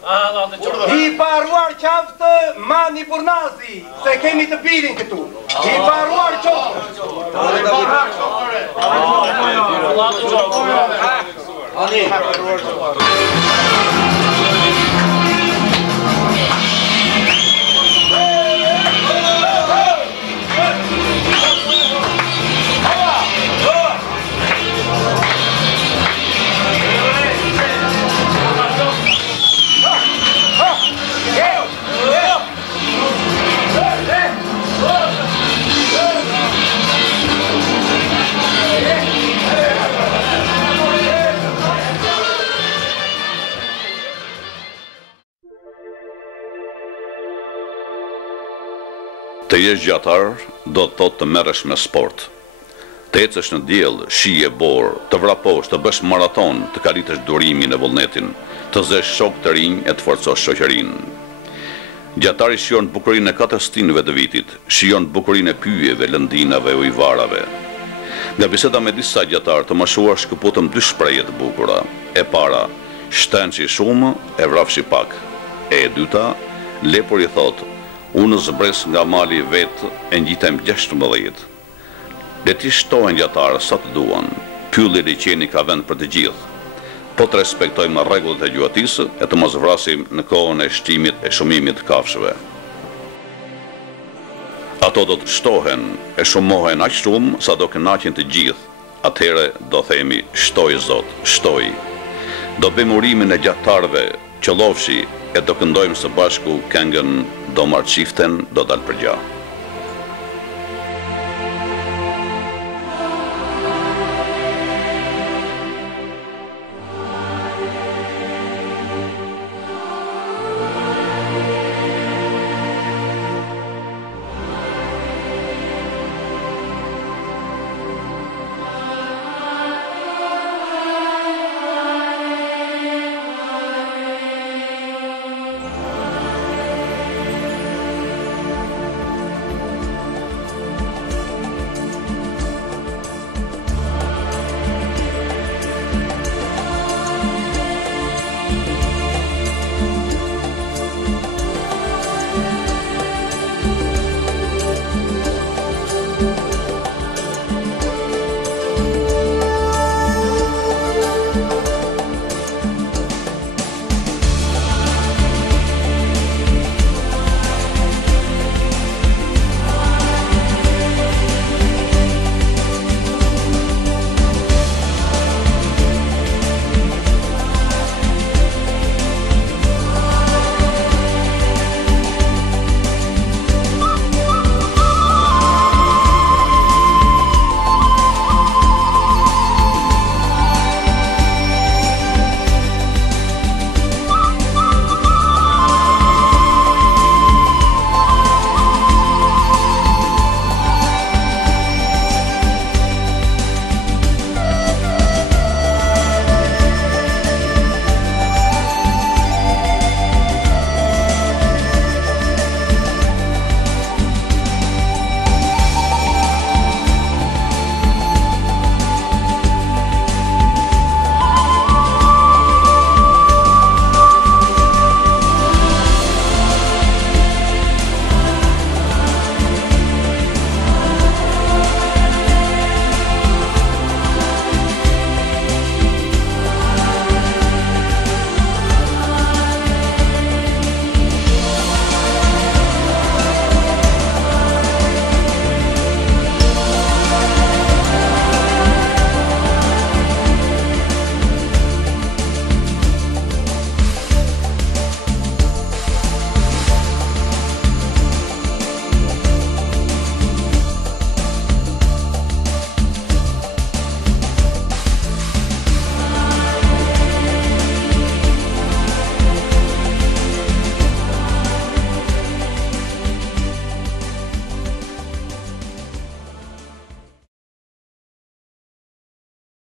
I paruar qaftë Mani Burnazi, se kemi të birin këtu. I paruar Të jesh gjatar, do të thotë të merresh me sport. Të ecësh në diell, shije borë, të vraposh, të bësh maraton, të karitësh durimin e vullnetin, të zesh shok të rinj e të forcosh shoqërinë. Gjatari shijon bukurinë e 4 stinëve të vitit, shijon bukurinë e pyjeve, lëndinave, ujvarave. Nga biseda me disa gjatar të moshuar shkëputëm 2 shprehje të bukura. E para, shtençi shumë, e vrafshi pak. E dyta, lepur i thotë, unë zbres nga mali vetë e ngjitem 16. Le ti shtohen gjatarë sa të duan, pylli i qeni ka vend për të gjithë, po të respektojmë rregullat e gjuhatisë e të mos vrasim në kohën e shtimit e shumimit të kafshëve. Ato do të shtohen e shumohen aq shumë sa do kënaqen të gjithë, atëherë do themi shtoj Zot, shtoj. Do bëjmë urimin e gjatarëve, qëllofshi e do këndojmë së bashku këngën Do marr çiften, do dal për gjah.